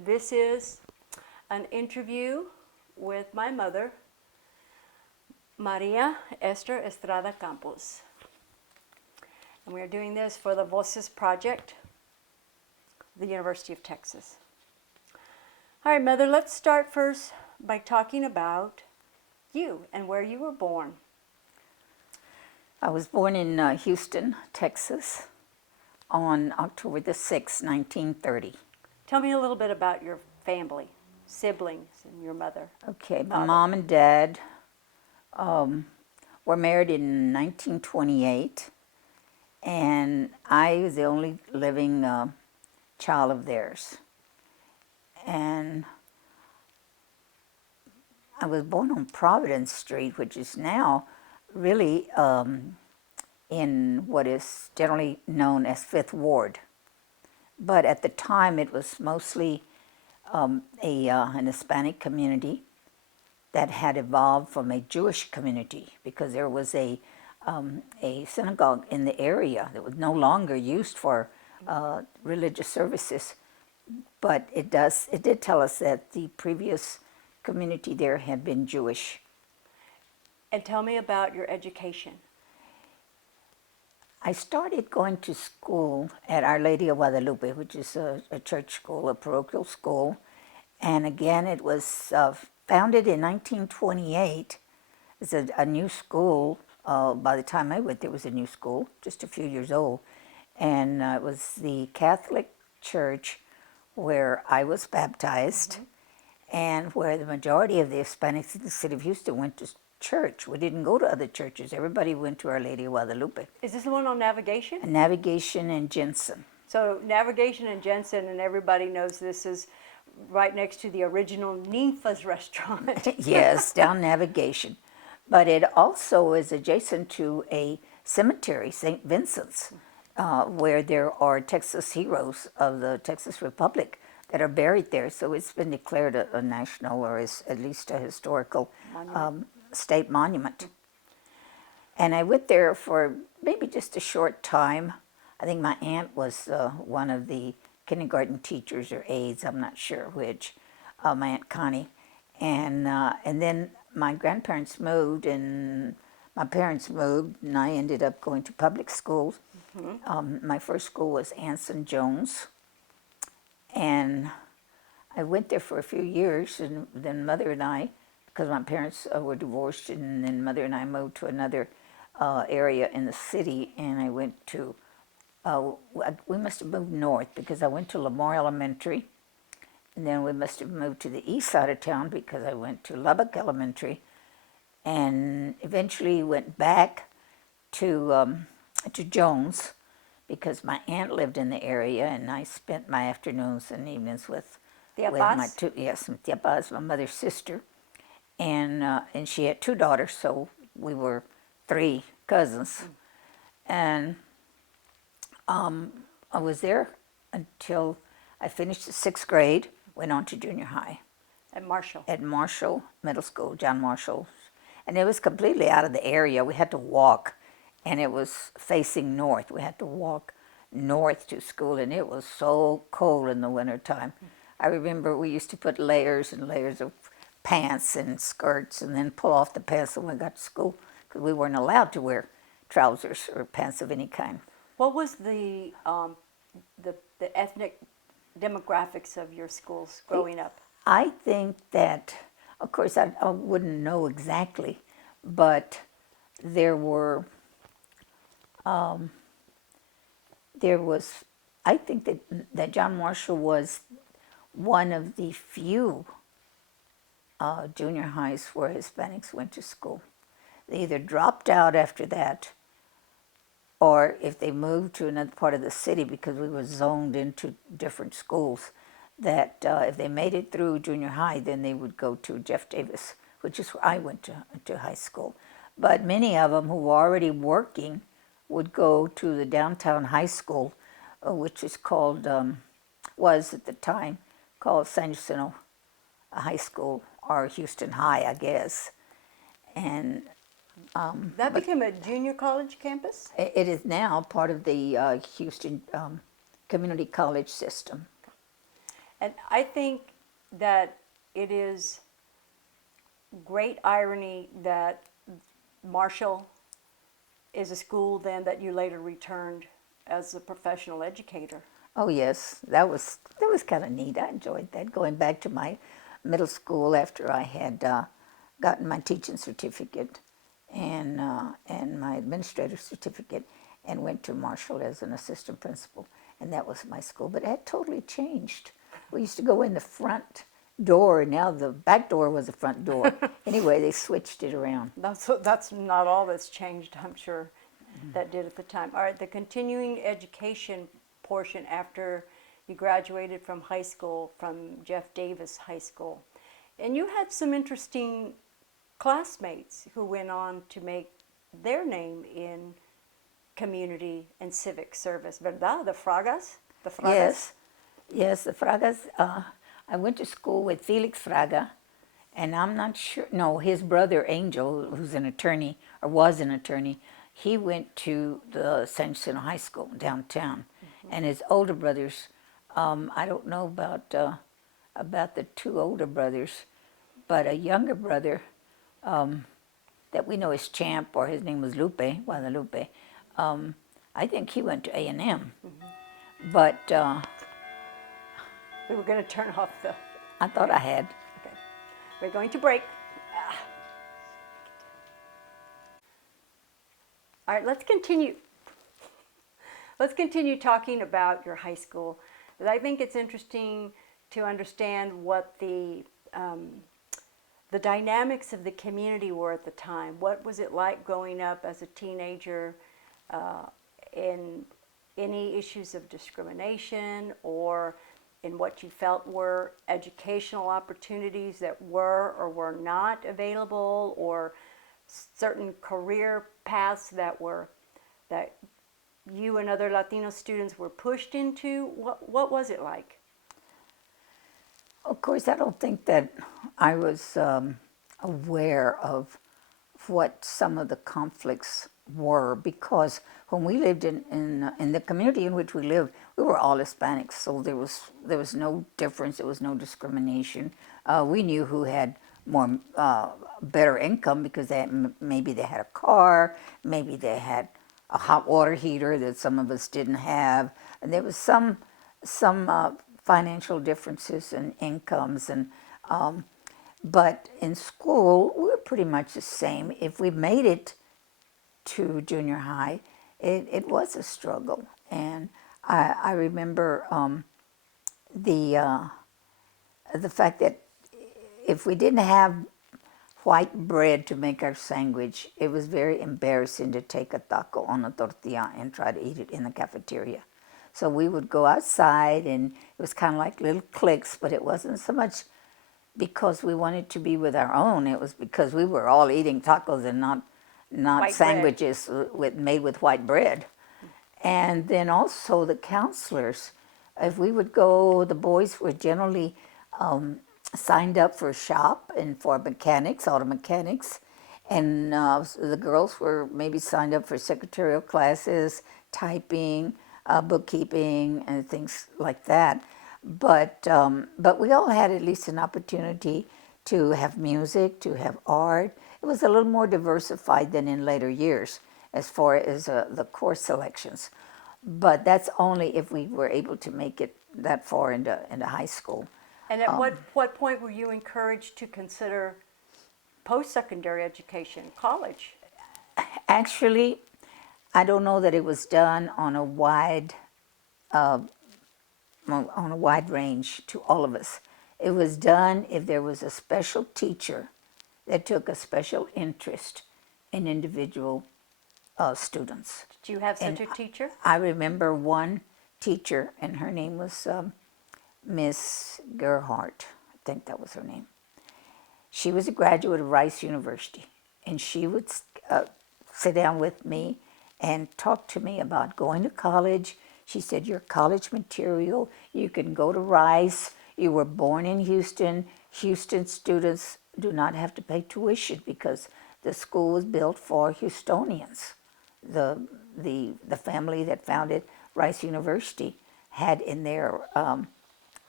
This is an interview with my mother, Maria Esther Estrada Campos. And we are doing this for the Voces project, the University of Texas. All right, Mother, let's start first by talking about you and where you were born. I was born in Houston, Texas, on October the 6th, 1930. Tell me a little bit about your family, siblings, and your mother. Okay, my mom and dad were married in 1928, and I was the only living child of theirs. And I was born on Providence Street, which is now really in what is generally known as Fifth Ward. But at the time, it was mostly an Hispanic community that had evolved from a Jewish community, because there was a synagogue in the area that was no longer used for religious services. But it did tell us that the previous community there had been Jewish. And tell me about your education. I started going to school at Our Lady of Guadalupe, which is a church school, a parochial school. And again, it was founded in 1928. It's a new school. By the time I went, there was a new school, just a few years old. And it was the Catholic church where I was baptized, and where the majority of the Hispanics in the city of Houston went to church. We didn't go to other churches. Everybody went to Our Lady of Guadalupe. Is this the one on Navigation? Navigation and Jensen. So Navigation and Jensen, and everybody knows this is right next to the original Ninfa's restaurant. Yes, down Navigation. But it also is adjacent to a cemetery, St. Vincent's, where there are Texas heroes of the Texas Republic that are buried there. So it's been declared a national, or at least a historical state monument. And I went there for maybe just a short time. I think my aunt was one of the kindergarten teachers or aides, I'm not sure which, my Aunt Connie. And then my grandparents moved, and my parents moved, and I ended up going to public schools. My first school was Anson Jones, and I went there for a few years, and then Mother and I, because my parents were divorced, and then Mother and I moved to another area in the city, and I went to, we must have moved north, because I went to Lamar Elementary, and then we must have moved to the east side of town, because I went to Lubbock Elementary, and eventually went back to Jones, because my aunt lived in the area, and I spent my afternoons and evenings with my two, yes, Tia Paz, my mother's sister, and she had two daughters, so we were three cousins. And I was there until I finished the sixth grade, went on to junior high. At Marshall? At Marshall Middle School, John Marshall. And it was completely out of the area. We had to walk, and it was facing north. We had to walk north to school, and it was so cold in the wintertime. I remember we used to put layers and layers of pants and skirts, and then pull off the pants when we got to school, because we weren't allowed to wear trousers or pants of any kind. What was the ethnic demographics of your schools growing up? I think that, of course, I wouldn't know exactly, but there was, I think that John Marshall was one of the few junior highs where Hispanics went to school. They either dropped out after that, or if they moved to another part of the city, because we were zoned into different schools, that if they made it through junior high, then they would go to Jeff Davis, which is where I went to high school. But many of them who were already working would go to the downtown high school, which is called, was at the time called San Jacinto High School, or Houston High, I guess. And that became a junior college campus? It is now part of the Houston Community College system. And I think that it is great irony that Marshall is a school then that you later returned as a professional educator. Oh yes, that was kind of neat. I enjoyed that. Going back to my middle school after I had gotten my teaching certificate and my administrative certificate, and went to Marshall as an assistant principal, and that was my school. But it had totally changed. We used to go in the front door. Now the back door was the front door. Anyway, they switched it around. That's not all that's changed, I'm sure, that did at the time. All right, the continuing education portion after you graduated from high school, from Jeff Davis High School. And you had some interesting classmates who went on to make their name in community and civic service, ¿verdad? The Fragas? The Fragas? Yes, the Fragas. I went to school with Felix Fraga, and I'm not sure. No, his brother Angel, who's an attorney or was an attorney, he went to the San Jacinto High School downtown, and his older brothers. I don't know about the two older brothers, but a younger brother that we know as Champ, or his name was Lupe, Guadalupe. I think he went to A&M, but We were going to turn off the. I thought I had. Okay. We're going to break. All right, let's continue. Let's continue talking about your high school. I think it's interesting to understand what the dynamics of the community were at the time. What was it like growing up as a teenager in any issues of discrimination, or in what you felt were educational opportunities that were or were not available, or certain career paths that you and other Latino students were pushed into? What was it like? Of course, I don't think that I was aware of what some of the conflicts were, because when we lived in the community in which we lived, we were all Hispanics, so there was no difference, there was no discrimination. We knew who had more better income because maybe they had a car, maybe they had a hot water heater that some of us didn't have, and there was some financial differences in incomes, and but in school we were pretty much the same. If we made it to junior high, it was a struggle, and I remember the fact that if we didn't have white bread to make our sandwich, it was very embarrassing to take a taco on a tortilla and try to eat it in the cafeteria. So we would go outside, and it was kind of like little cliques, but it wasn't so much because we wanted to be with our own. It was because we were all eating tacos and not White sandwiches made with white bread. And then also the counselors, if we would go, the boys were generally signed up for shop and for mechanics, auto mechanics, and the girls were maybe signed up for secretarial classes, typing, bookkeeping, and things like that. But we all had at least an opportunity to have music, to have art. It was a little more diversified than in later years as far as the course selections. But that's only if we were able to make it that far into high school. And at what point were you encouraged to consider post-secondary education, college? Actually, I don't know that it was done on a wide range to all of us. It was done if there was a special teacher that took a special interest in individual students. Did you have such a teacher? I remember one teacher, and her name was Miss Gerhardt. I think that was her name. She was a graduate of Rice University, and she would sit down with me and talk to me about going to college. She said, "Your college material, you can go to Rice. You were born in Houston. Houston students do not have to pay tuition because the school was built for Houstonians." The family that founded Rice University had in their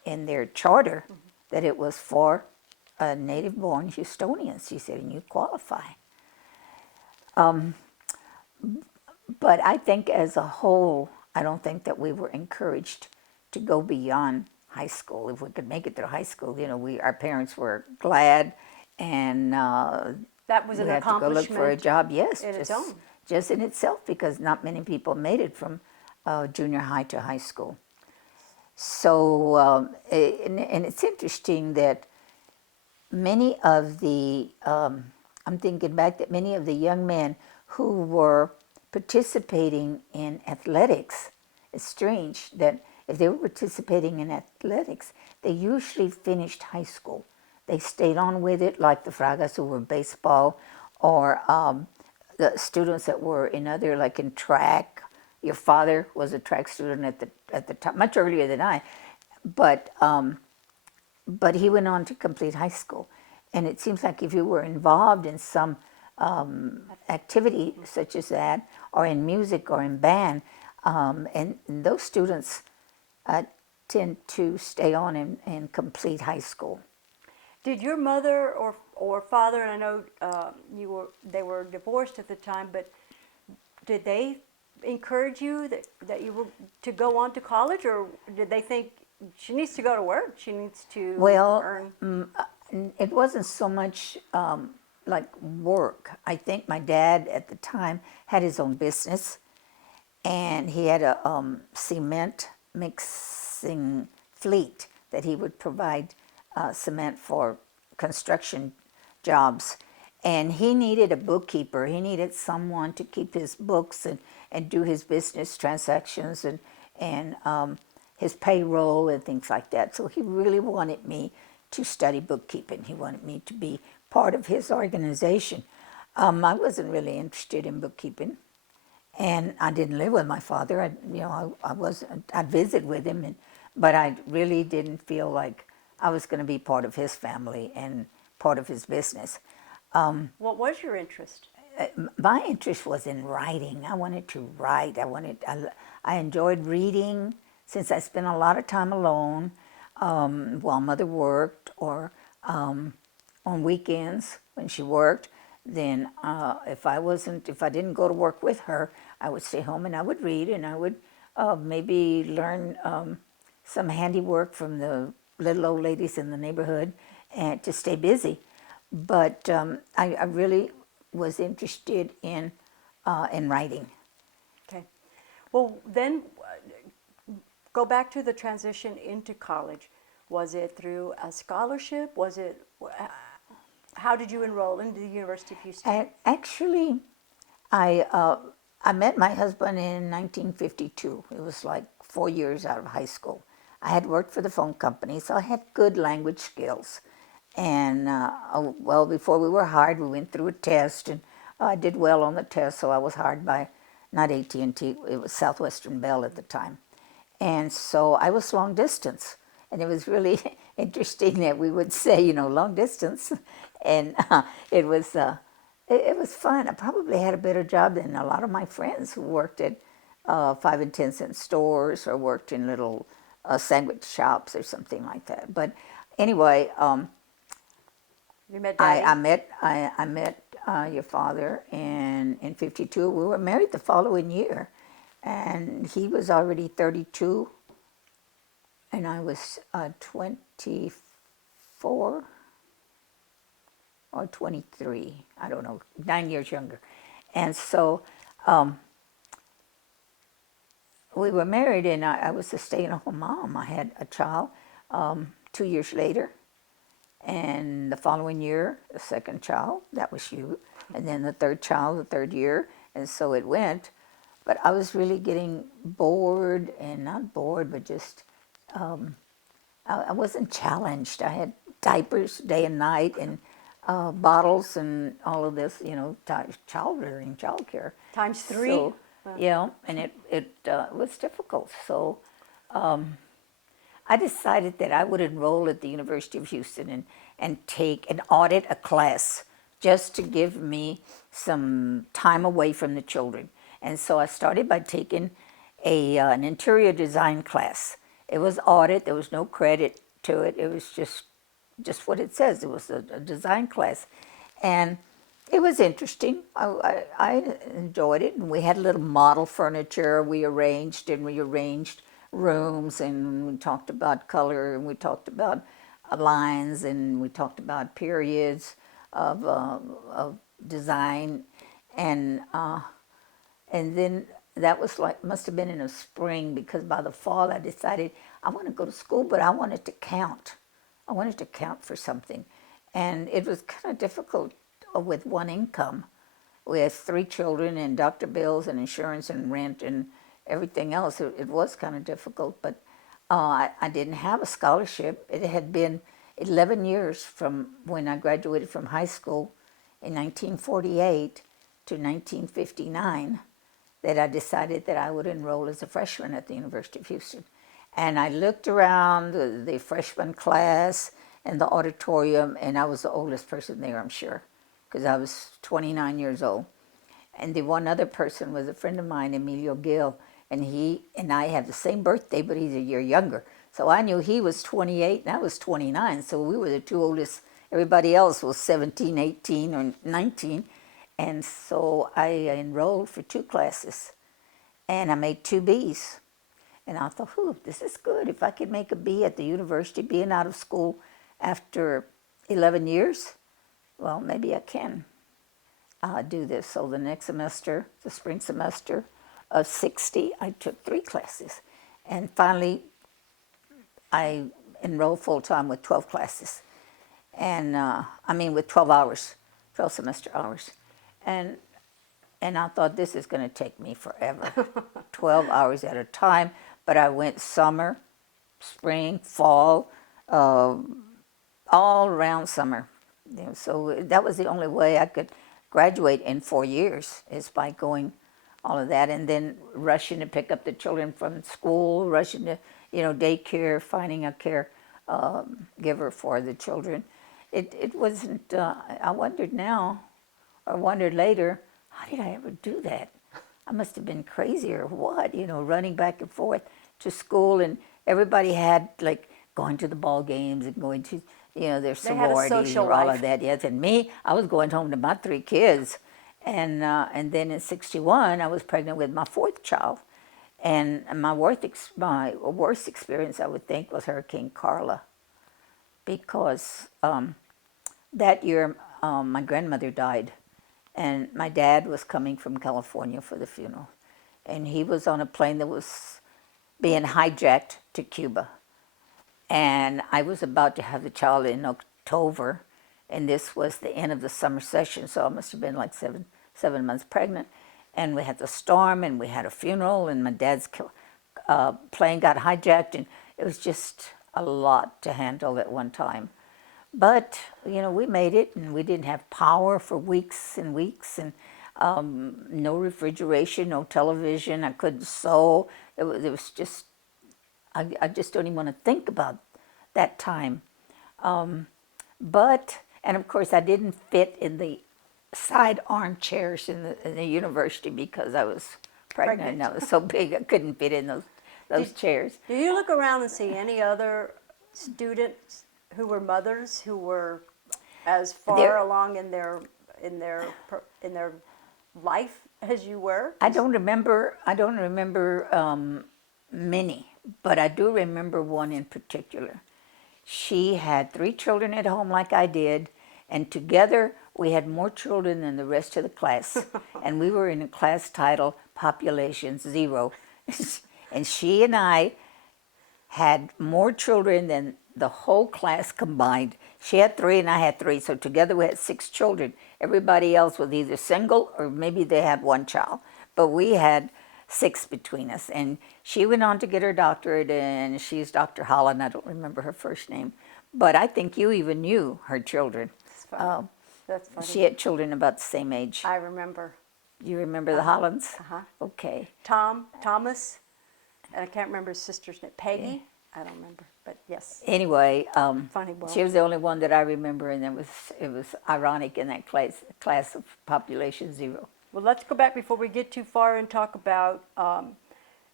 in their charter that it was for native-born Houstonians. She said, and you qualify. But I think as a whole, I don't think that we were encouraged to go beyond high school. If we could make it through high school, our parents were glad, and That was we an had to go look for a accomplishment job. Yes, in its own. just in itself, because not many people made it from junior high to high school. So, and it's interesting that many of the, I'm thinking back that many of the young men who were participating in athletics, it's strange that if they were participating in athletics, they usually finished high school. They stayed on with it, like the Fragas who were baseball, or the students that were in other, like in track. Your father was a track student at the time, much earlier than I, but he went on to complete high school. And it seems like if you were involved in some activity such as that, or in music or in band, and those students tend to stay on and complete high school. Did your mother or father, and I know they were divorced at the time, but did they encourage you that you were to go on to college, or did they think she needs to go to work, she needs to earn? It wasn't so much like work. I think my dad at the time had his own business, and he had a cement mixing fleet that he would provide cement for construction jobs. And he needed a bookkeeper. He needed someone to keep his books and do his business transactions and his payroll and things like that. So he really wanted me to study bookkeeping. He wanted me to be part of his organization. I wasn't really interested in bookkeeping, and I didn't live with my father. I'd visit with him, but I really didn't feel like I was going to be part of his family and part of his business. What was your interest? My interest was in writing. I wanted to write. I enjoyed reading since I spent a lot of time alone while mother worked, or on weekends when she worked. Then if I didn't go to work with her, I would stay home and I would read, and I would maybe learn some handiwork from the little old ladies in the neighborhood, and to stay busy. But I really was interested in writing. Okay. Well, then go back to the transition into college. Was it through a scholarship? How did you enroll into the University of Houston? Actually, I met my husband in 1952. It was like 4 years out of high school. I had worked for the phone company, so I had good language skills. And well, before we were hired, we went through a test, and I did well on the test, so I was hired by, not AT&T, it was Southwestern Bell at the time. And so I was long distance, and it was really interesting that we would say, long distance, and it was fun. I probably had a better job than a lot of my friends who worked at 5 and 10 cent stores, or worked in little sandwich shops or something like that. But anyway, You met Daddy? I met your father in 52. We were married the following year, and he was already 32, and I was 24 or 23. I don't know, 9 years younger. And so we were married, and I was a stay-at-home mom. I had a child 2 years later. And the following year, the second child, that was you. And then the third child, the third year. And so it went. But I was really getting bored, and not bored, but just, I wasn't challenged. I had diapers day and night, and bottles and all of this, child rearing, child care. Times 3? So, yeah, and it was difficult. So I decided that I would enroll at the University of Houston and take and audit a class just to give me some time away from the children. And so I started by taking an interior design class. It was audit. There was no credit to it. It was just what it says. It was a design class, and it was interesting. I enjoyed it, and we had a little model furniture. We arranged and rearranged rooms, and we talked about color, and we talked about lines, and we talked about periods of design, and then that was like, must have been in the spring, because by the fall I decided I want to go to school, but I wanted to count. I wanted to count for something. And it was kind of difficult with one income. We had 3 children and doctor bills and insurance and rent and everything else. It was kind of difficult, but I didn't have a scholarship. It had been 11 years from when I graduated from high school in 1948 to 1959 that I decided that I would enroll as a freshman at the University of Houston. And I looked around the freshman class and the auditorium, and I was the oldest person there, I'm sure, because I was 29 years old. And the one other person was a friend of mine, Emilio Gill, and he and I have the same birthday, but he's a year younger. So I knew he was 28 and I was 29, so we were the 2 oldest. Everybody else was 17, 18, or 19. And so I enrolled for 2 classes, and I made 2 B's. And I thought, this is good. If I could make a B at the university, being out of school after 11 years, well, maybe I can do this. So the next semester, the spring semester of 60, I took 3 classes. And finally, I enrolled full-time with 12 classes. And with 12 hours, 12 semester hours. And I thought, this is going to take me forever, 12 hours at a time. But I went summer, spring, fall, all around summer. So that was the only way I could graduate in 4 years, is by going all of that, and then rushing to pick up the children from school, rushing to daycare, finding a care giver for the children. It wasn't. I wondered now, or wondered later, how did I ever do that? I must have been crazy or what, running back and forth to school, and everybody had like going to the ball games and going to, their sororities or all of that. Yes, and me, I was going home to my 3 kids, and then in '61 I was pregnant with my 4th child, and my worst experience, I would think, was Hurricane Carla, because that year my grandmother died. And my dad was coming from California for the funeral. And he was on a plane that was being hijacked to Cuba. And I was about to have the child in October. And this was the end of the summer session. So I must have been like seven months pregnant. And we had the storm, and we had a funeral, and my dad's plane got hijacked. And it was just a lot to handle at one time. But, we made it, and we didn't have power for weeks and weeks, and no refrigeration, no television. I couldn't sew. It was just, I just don't even want to think about that time. And of course, I didn't fit in the side armchairs in the university because I was pregnant. And I was so big, I couldn't fit in those chairs. Do you look around and see any other students who were mothers who were as far along in their life as you were? I don't remember many, but I do remember one in particular. She had 3 children at home like I did, and together we had more children than the rest of the class. And we were in a class titled Population Zero. And she and I had more children than the whole class combined. She had 3 and I had 3, so together we had 6 children. Everybody else was either single or maybe they had 1 child, but we had 6 between us. And she went on to get her doctorate, and she's Dr. Holland. I don't remember her first name, but I think you even knew her children. That's funny. That's funny. She had children about the same age. I remember. You remember the Hollands? Okay. Thomas, and I can't remember his sister's name. Peggy? Yeah. I don't remember, but yes. Anyway, funny world. She was the only one that I remember, and it was ironic in that class of Population Zero. Well, let's go back before we get too far and talk about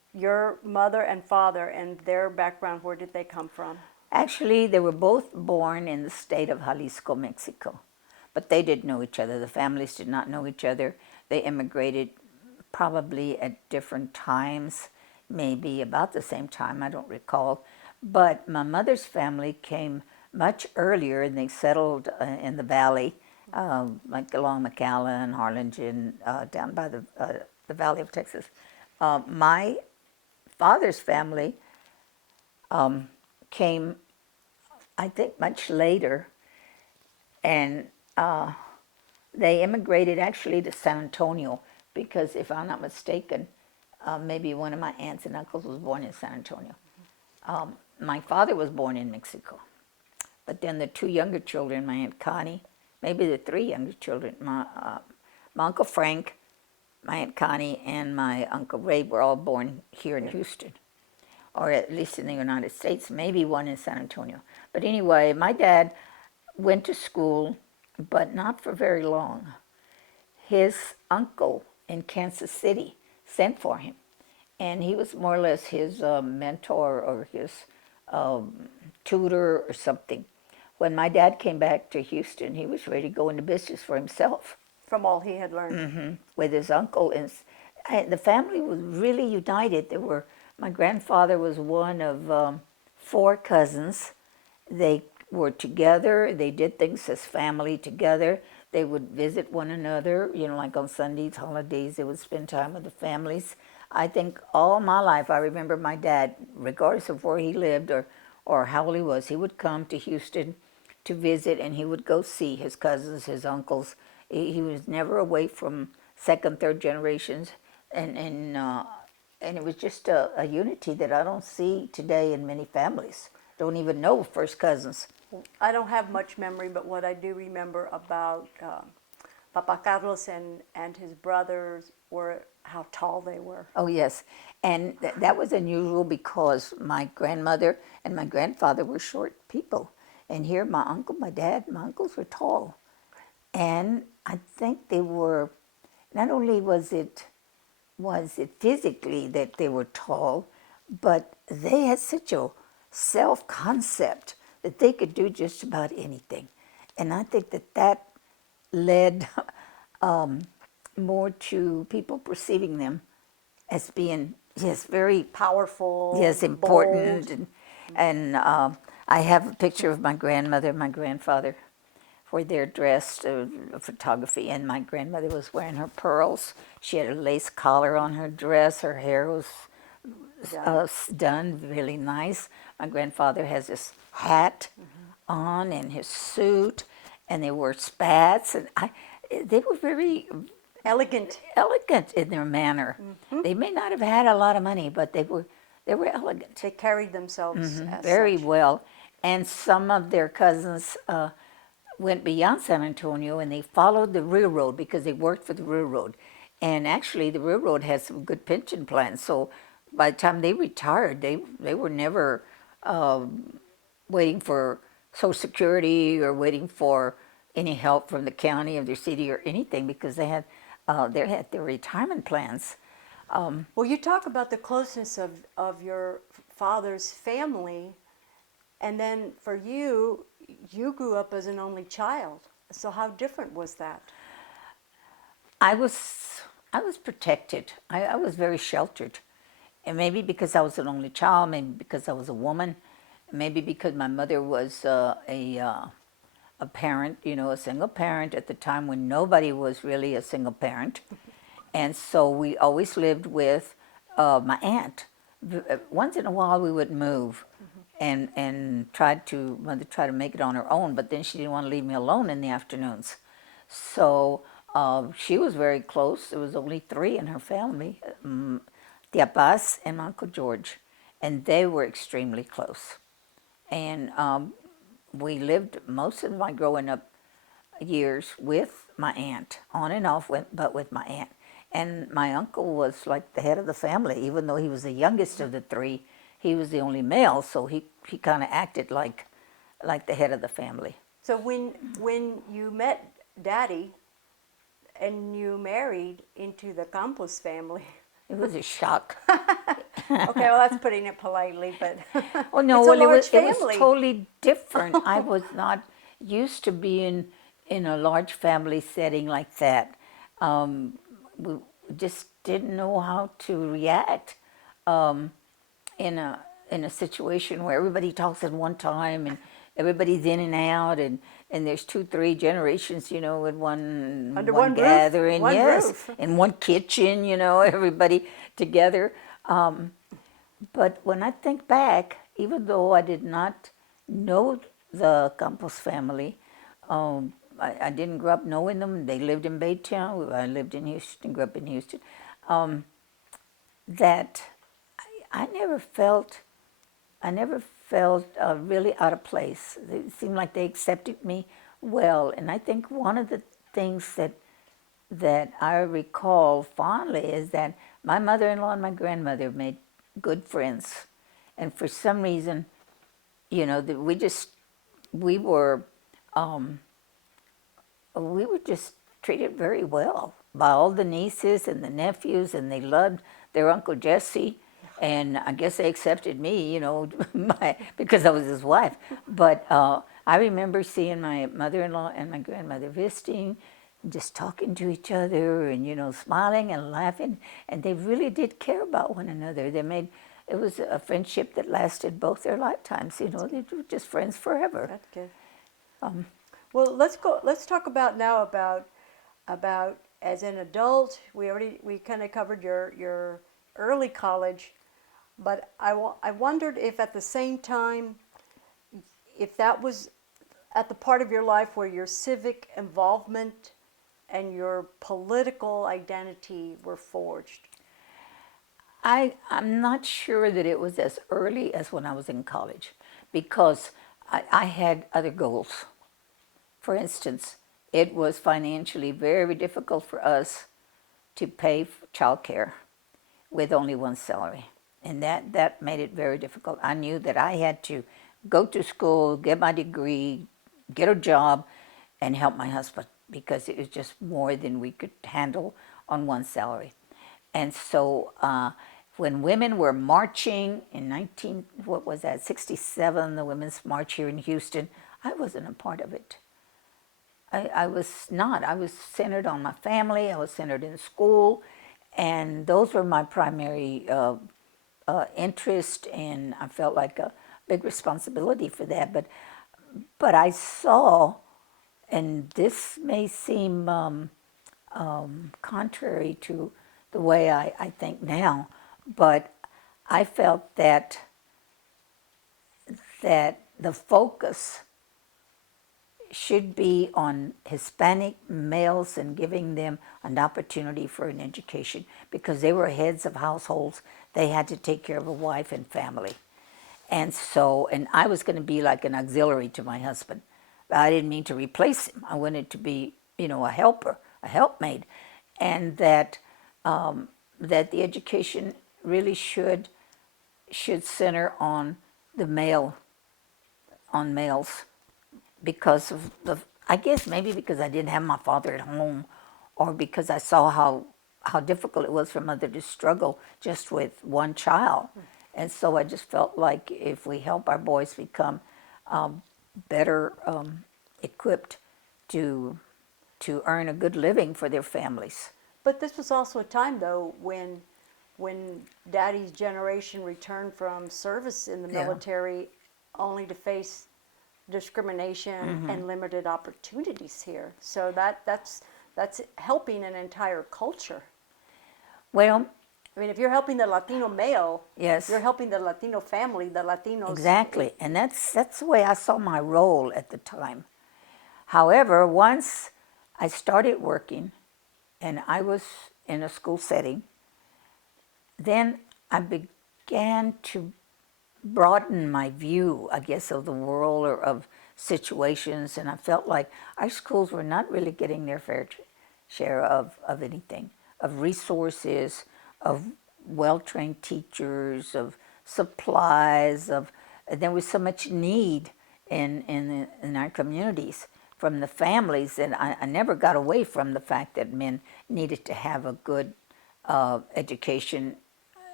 your mother and father and their background, where did they come from? Actually, they were both born in the state of Jalisco, Mexico, but they didn't know each other. The families did not know each other. They immigrated probably at different times, maybe about the same time, I don't recall. But my mother's family came much earlier, and they settled in the valley, like along McAllen, Harlingen, down by the Valley of Texas. My father's family came, I think, much later, and they immigrated actually to San Antonio because, if I'm not mistaken, maybe one of my aunts and uncles was born in San Antonio. My father was born in Mexico, but then the two younger children, my Aunt Connie, maybe the three younger children, my Uncle Frank, my Aunt Connie, and my Uncle Ray were all born here in Houston, or at least in the United States, maybe one in San Antonio. But anyway, my dad went to school, but not for very long. His uncle in Kansas City sent for him, and he was more or less his mentor or his tutor or something. When my dad came back to Houston, he was ready to go into business for himself From all he had learned. with his uncle. And the family was really united. My grandfather was one of four cousins. They were together. They did things as family together. They would visit one another, like on Sundays, holidays, they would spend time with the families. I think all my life, I remember my dad, regardless of where he lived or how old he was, he would come to Houston to visit, and he would go see his cousins, his uncles. He was never away from second, third generations, and it was just a unity that I don't see today in many families. Don't even know first cousins. I don't have much memory, but what I do remember about Papa Carlos and his brothers were how tall they were. Oh, yes. And that was unusual because my grandmother and my grandfather were short people. And here my uncle, my dad, my uncles were tall. And I think they were, not only was it physically that they were tall, but they had such a self-concept that they could do just about anything. And I think that led more to people perceiving them as being, yes, very Powerful, yes, bold. important. And I have a picture of my grandmother and my grandfather where they're dressed, photography, and my grandmother was wearing her pearls. She had a lace collar on her dress. Her hair was done really nice. My grandfather has this hat on and his suit, and they wore spats, and they were very Elegant. elegant in their manner. They may not have had a lot of money, but they were elegant. They carried themselves as Very such. well. And some of their cousins went beyond San Antonio, and they followed the railroad because they worked for the railroad. And actually, the railroad has some good pension plans. So by the time they retired, they were never waiting for Social Security or waiting for any help from the county or their city or anything, because they had their retirement plans. Well, you talk about the closeness of your father's family, and then for you, you grew up as an only child. So how different was that? I was protected. I was very sheltered, and maybe because I was an only child, maybe because I was a woman, maybe because my mother was a parent, a single parent at the time when nobody was really a single parent, and so we always lived with my aunt. Once in a while, we would move, and mother tried to make it on her own, but then she didn't want to leave me alone in the afternoons, so. She was very close. There was only three in her family, Tia Paz and Uncle George, and they were extremely close. And we lived most of my growing up years with my aunt, on and off, but with my aunt. And my uncle was like the head of the family, even though he was the youngest of the three. He was the only male, so he kind of acted like the head of the family. So when you met Daddy and you married into the Campos family, It was a shock. Okay, well, that's putting it politely, but Oh no, it's a well large it was family. totally different. I was not used to being in a large family setting like that. We just didn't know how to react in a situation where everybody talks at one time and everybody's in and out and there's two, three generations, in Under one one roof, gathering, one yes, roof. in one kitchen, everybody together. But when I think back, even though I did not know the Campos family, I didn't grow up knowing them. They lived in Baytown. I lived in Houston, grew up in Houston. That I never felt, really out of place. It seemed like they accepted me well. And I think one of the things that I recall fondly is that my mother-in-law and my grandmother made good friends, and for some reason, we were we were just treated very well by all the nieces and the nephews, and they loved their Uncle Jesse. And I guess they accepted me, because I was his wife. But I remember seeing my mother-in-law and my grandmother visiting, just talking to each other, and smiling and laughing. And they really did care about one another. It was a friendship that lasted both their lifetimes. They were just friends forever. That's good. Well, let's talk about now about as an adult. We kind of covered your early college, but I wondered if at the same time, if that was at the part of your life where your civic involvement and your political identity were forged. I'm not sure that it was as early as when I was in college, because I had other goals. For instance, it was financially very difficult for us to pay for childcare with only one salary. And that made it very difficult. I knew that I had to go to school, get my degree, get a job, and help my husband, because it was just more than we could handle on one salary. And so when women were marching in what was that, 67, the Women's March here in Houston, I wasn't a part of it. I was not. I was centered on my family. I was centered in school, and those were my primary interest, and I felt like a big responsibility for that. But I saw, and this may seem contrary to the way I think now, but I felt that the focus should be on Hispanic males and giving them an opportunity for an education, because they were heads of households. They had to take care of a wife and family. And I was going to be like an auxiliary to my husband. I didn't mean to replace him. I wanted to be, a helper, a helpmate. And that the education really should center on males, because of I guess maybe because I didn't have my father at home, or because I saw how difficult it was for mother to struggle just with one child. And so I just felt like if we help our boys become better equipped to earn a good living for their families. But this was also a time, though, when Daddy's generation returned from service in the Yeah. military, only to face discrimination and limited opportunities here. So that's helping an entire culture. Well, I mean, if you're helping the Latino male, yes, you're helping the Latino family, the Latinos. exactly. And that's the way I saw my role at the time. However, once I started working and I was in a school setting, then I began to broaden my view, I guess, of the world or of situations, and I felt like our schools were not really getting their fair share of anything, of resources, of well-trained teachers, of supplies, there was so much need in our communities from the families, and I never got away from the fact that men needed to have a good education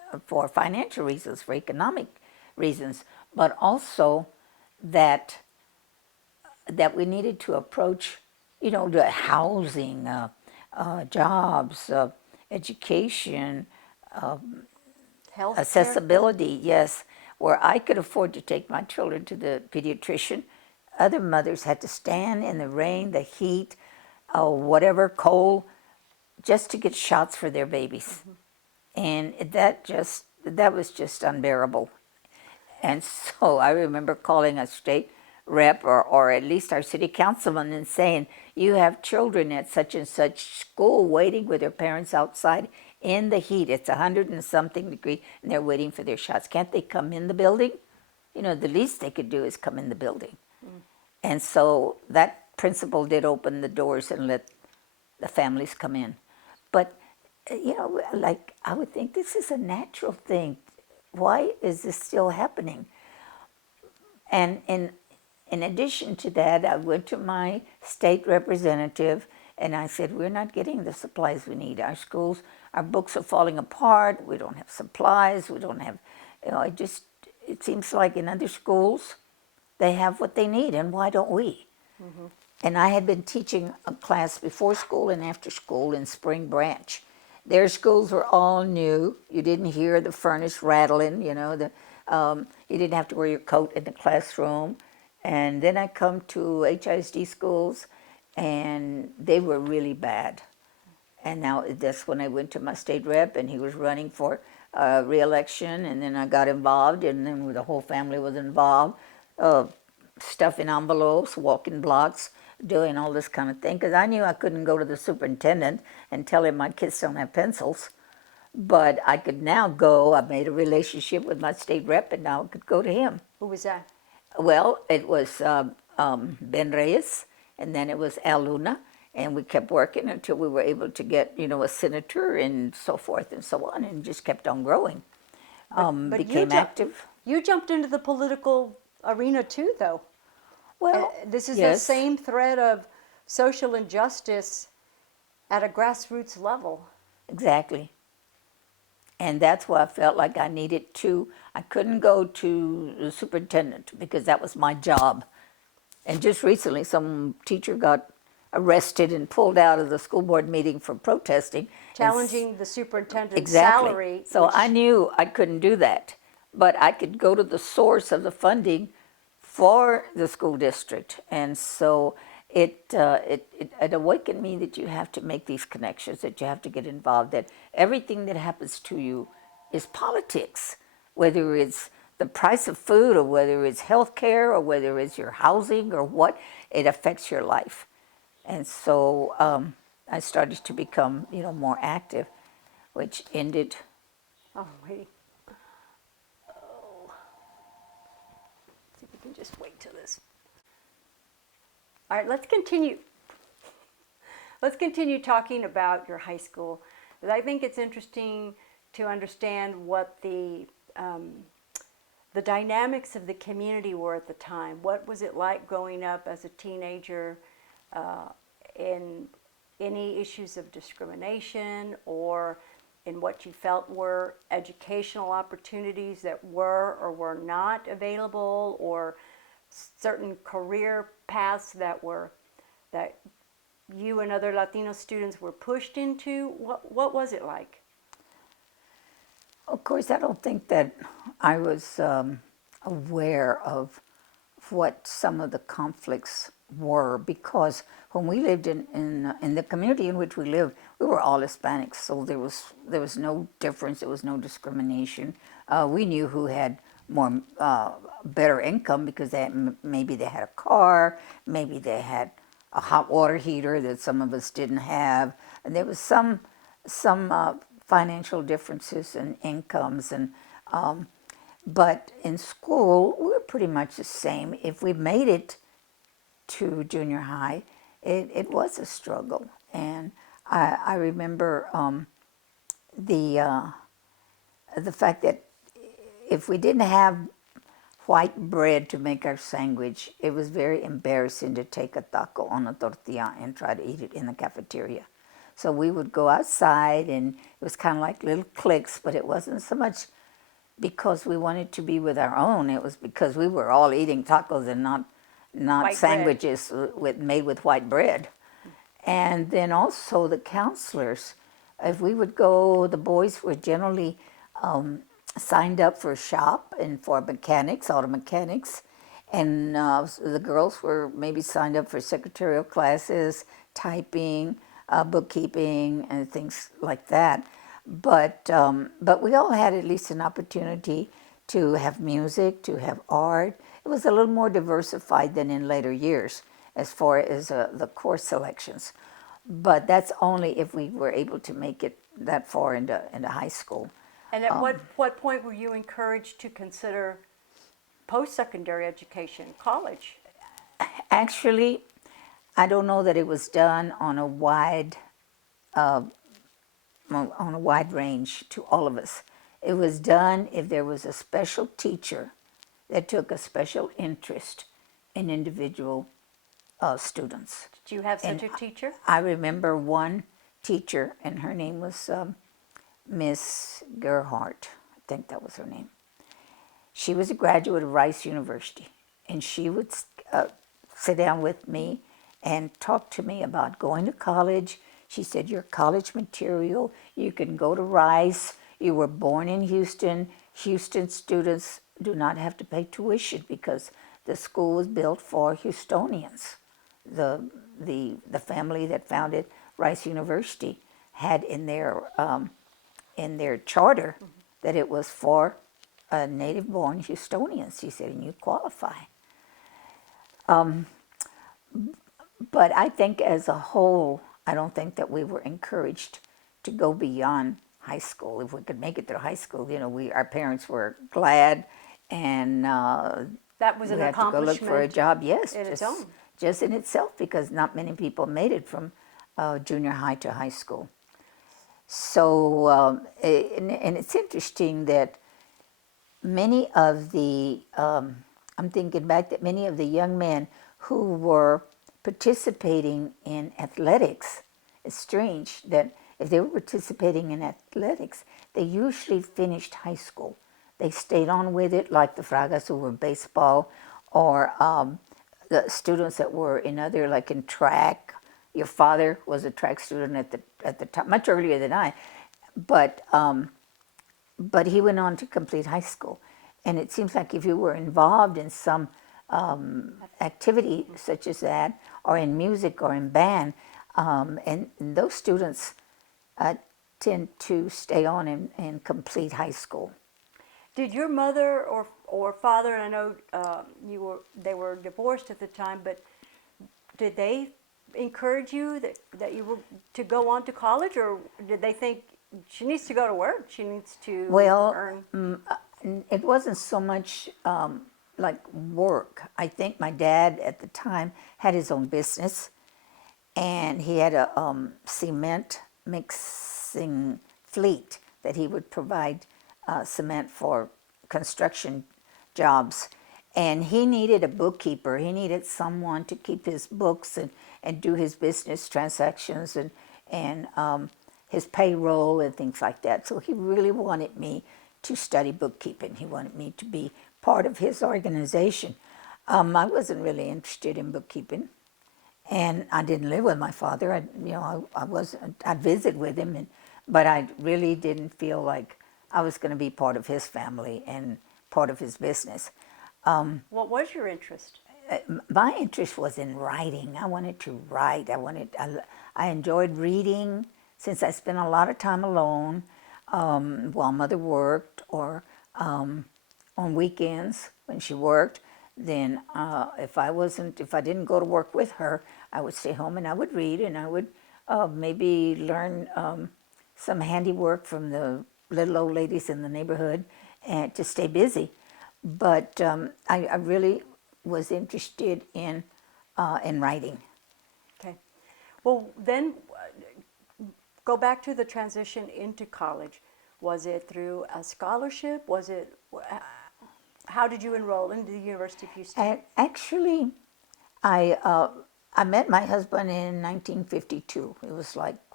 for financial reasons, for economic reasons, but also that we needed to approach, the housing, jobs, education, Health care. accessibility, yes, where I could afford to take my children to the pediatrician. Other mothers had to stand in the rain, the heat, whatever, cold, just to get shots for their babies. And that was just unbearable. And so I remember calling a state rep or at least our city councilman and saying, you have children at such and such school waiting with their parents outside in the heat. It's 100 and something degree and they're waiting for their shots. Can't they come in the building? The least they could do is come in the building. And so that principal did open the doors and let the families come in. But, like I would think this is a natural thing. Why is this still happening? And in addition to that, I went to my state representative and I said, we're not getting the supplies we need. Our schools, our books are falling apart. We don't have supplies. We don't have, it seems like in other schools, they have what they need, and why don't we? And I had been teaching a class before school and after school in Spring Branch. Their schools were all new. You didn't hear the furnace rattling, you didn't have to wear your coat in the classroom. And then I come to HISD schools, and they were really bad. And now that's when I went to my state rep, and he was running for re-election, and then I got involved, and then the whole family was involved. Stuffing envelopes, walking blocks, doing all this kind of thing, because I knew I couldn't go to the superintendent and tell him my kids don't have pencils. But I could now go. I made a relationship with my state rep, and now I could go to him. Who was that? Well, it was Ben Reyes, and then it was Al Luna, and we kept working until we were able to get, a senator and so forth and so on, and just kept on growing. But Became active. You jumped into the political arena too, though. Well, This is the yes. same thread of social injustice at a grassroots level. Exactly. And that's why I felt like I needed to. I couldn't go to the superintendent because that was my job. And just recently, some teacher got arrested and pulled out of the school board meeting for protesting. Challenging the superintendent's Exactly. salary. So which- I knew I couldn't do that. But I could go to the source of the funding for the school district. And so it awakened me that you have to make these connections, that you have to get involved, that everything that happens to you is politics, whether it's the price of food or whether it's health care or whether it's your housing or what, it affects your life. And so I started to become, more active, which ended. Oh, wait. See if we can just wait till this. All right, let's continue. Let's continue talking about your high school. I think it's interesting to understand what the dynamics of the community were at the time. What was it like growing up as a teenager in any issues of discrimination or in what you felt were educational opportunities that were or were not available, or certain career paths that you and other Latino students were pushed into? What was it like? Of course, I don't think that I was aware of what some of the conflicts were, because when we lived in the community in which we lived, we were all Hispanics, so there was no difference, there was no discrimination. We knew who had more better income because maybe they had a car, maybe they had a hot water heater that some of us didn't have, and there was some financial differences in incomes, and but in school we were pretty much the same. If we made it to junior high, it was a struggle, and I remember the fact that if we didn't have white bread to make our sandwich, it was very embarrassing to take a taco on a tortilla and try to eat it in the cafeteria. So we would go outside, and it was kind of like little cliques, but it wasn't so much because we wanted to be with our own. It was because we were all eating tacos and not White bread. sandwiches made with white bread. And then also the counselors, if we would go, the boys were generally signed up for shop and for mechanics, auto mechanics, and the girls were maybe signed up for secretarial classes, typing, bookkeeping, and things like that. But we all had at least an opportunity to have music, to have art. It was a little more diversified than in later years as far as the course selections. But that's only if we were able to make it that far into high school. And at what point were you encouraged to consider post-secondary education, college? Actually, I don't know that it was done on a wide range to all of us. It was done if there was a special teacher that took a special interest in individual students. Did you have such a teacher? I remember one teacher, and her name was Miss Gerhardt. I think that was her name. She was a graduate of Rice University, and she would sit down with me and talk to me about going to college. She said, "Your college material, you can go to Rice. You were born in Houston. Houston students do not have to pay tuition because the school was built for Houstonians." The family that founded Rice University had in their charter that it was for native-born Houstonians. She said, "And you qualify." But I think as a whole, I don't think that we were encouraged to go beyond high school. If we could make it through high school, our parents were glad, and That was we an had to go look for a accomplishment job. Yes, in its own. just in itself, because not many people made it from junior high to high school. So, and it's interesting that many of the, I'm thinking back that many of the young men who were participating in athletics, it's strange that if they were participating in athletics, they usually finished high school. They stayed on with it, like the Fragas who were baseball, or the students that were in other, like in track. Your father was a track student at the time, much earlier than I, but he went on to complete high school. And it seems like if you were involved in some activity such as that, or in music or in band, and those students tend to stay on and complete high school. Did your mother or father, and I know they were divorced at the time, but did they encourage you that you were to go on to college, or did they think she needs to go to work, she needs to earn? It wasn't so much like work. I think my dad at the time had his own business, and he had a cement mixing fleet that he would provide cement for construction jobs. And he needed a bookkeeper. He needed someone to keep his books and do his business transactions and his payroll and things like that. So he really wanted me to study bookkeeping. He wanted me to be part of his organization. I wasn't really interested in bookkeeping, and I didn't live with my father. I'd visit with him, but I really didn't feel like I was going to be part of his family and part of his business. What was your interest? My interest was in writing. I wanted to write. I enjoyed reading since I spent a lot of time alone while mother worked, or on weekends when she worked. Then if I didn't go to work with her, I would stay home and I would read, and I would maybe learn some handiwork from the little old ladies in the neighborhood, and to stay busy. But I really was interested in writing. Okay. Well, then go back to the transition into college. Was it through a scholarship? How did you enroll into the University of Houston? Actually, I met my husband in 1952. It was like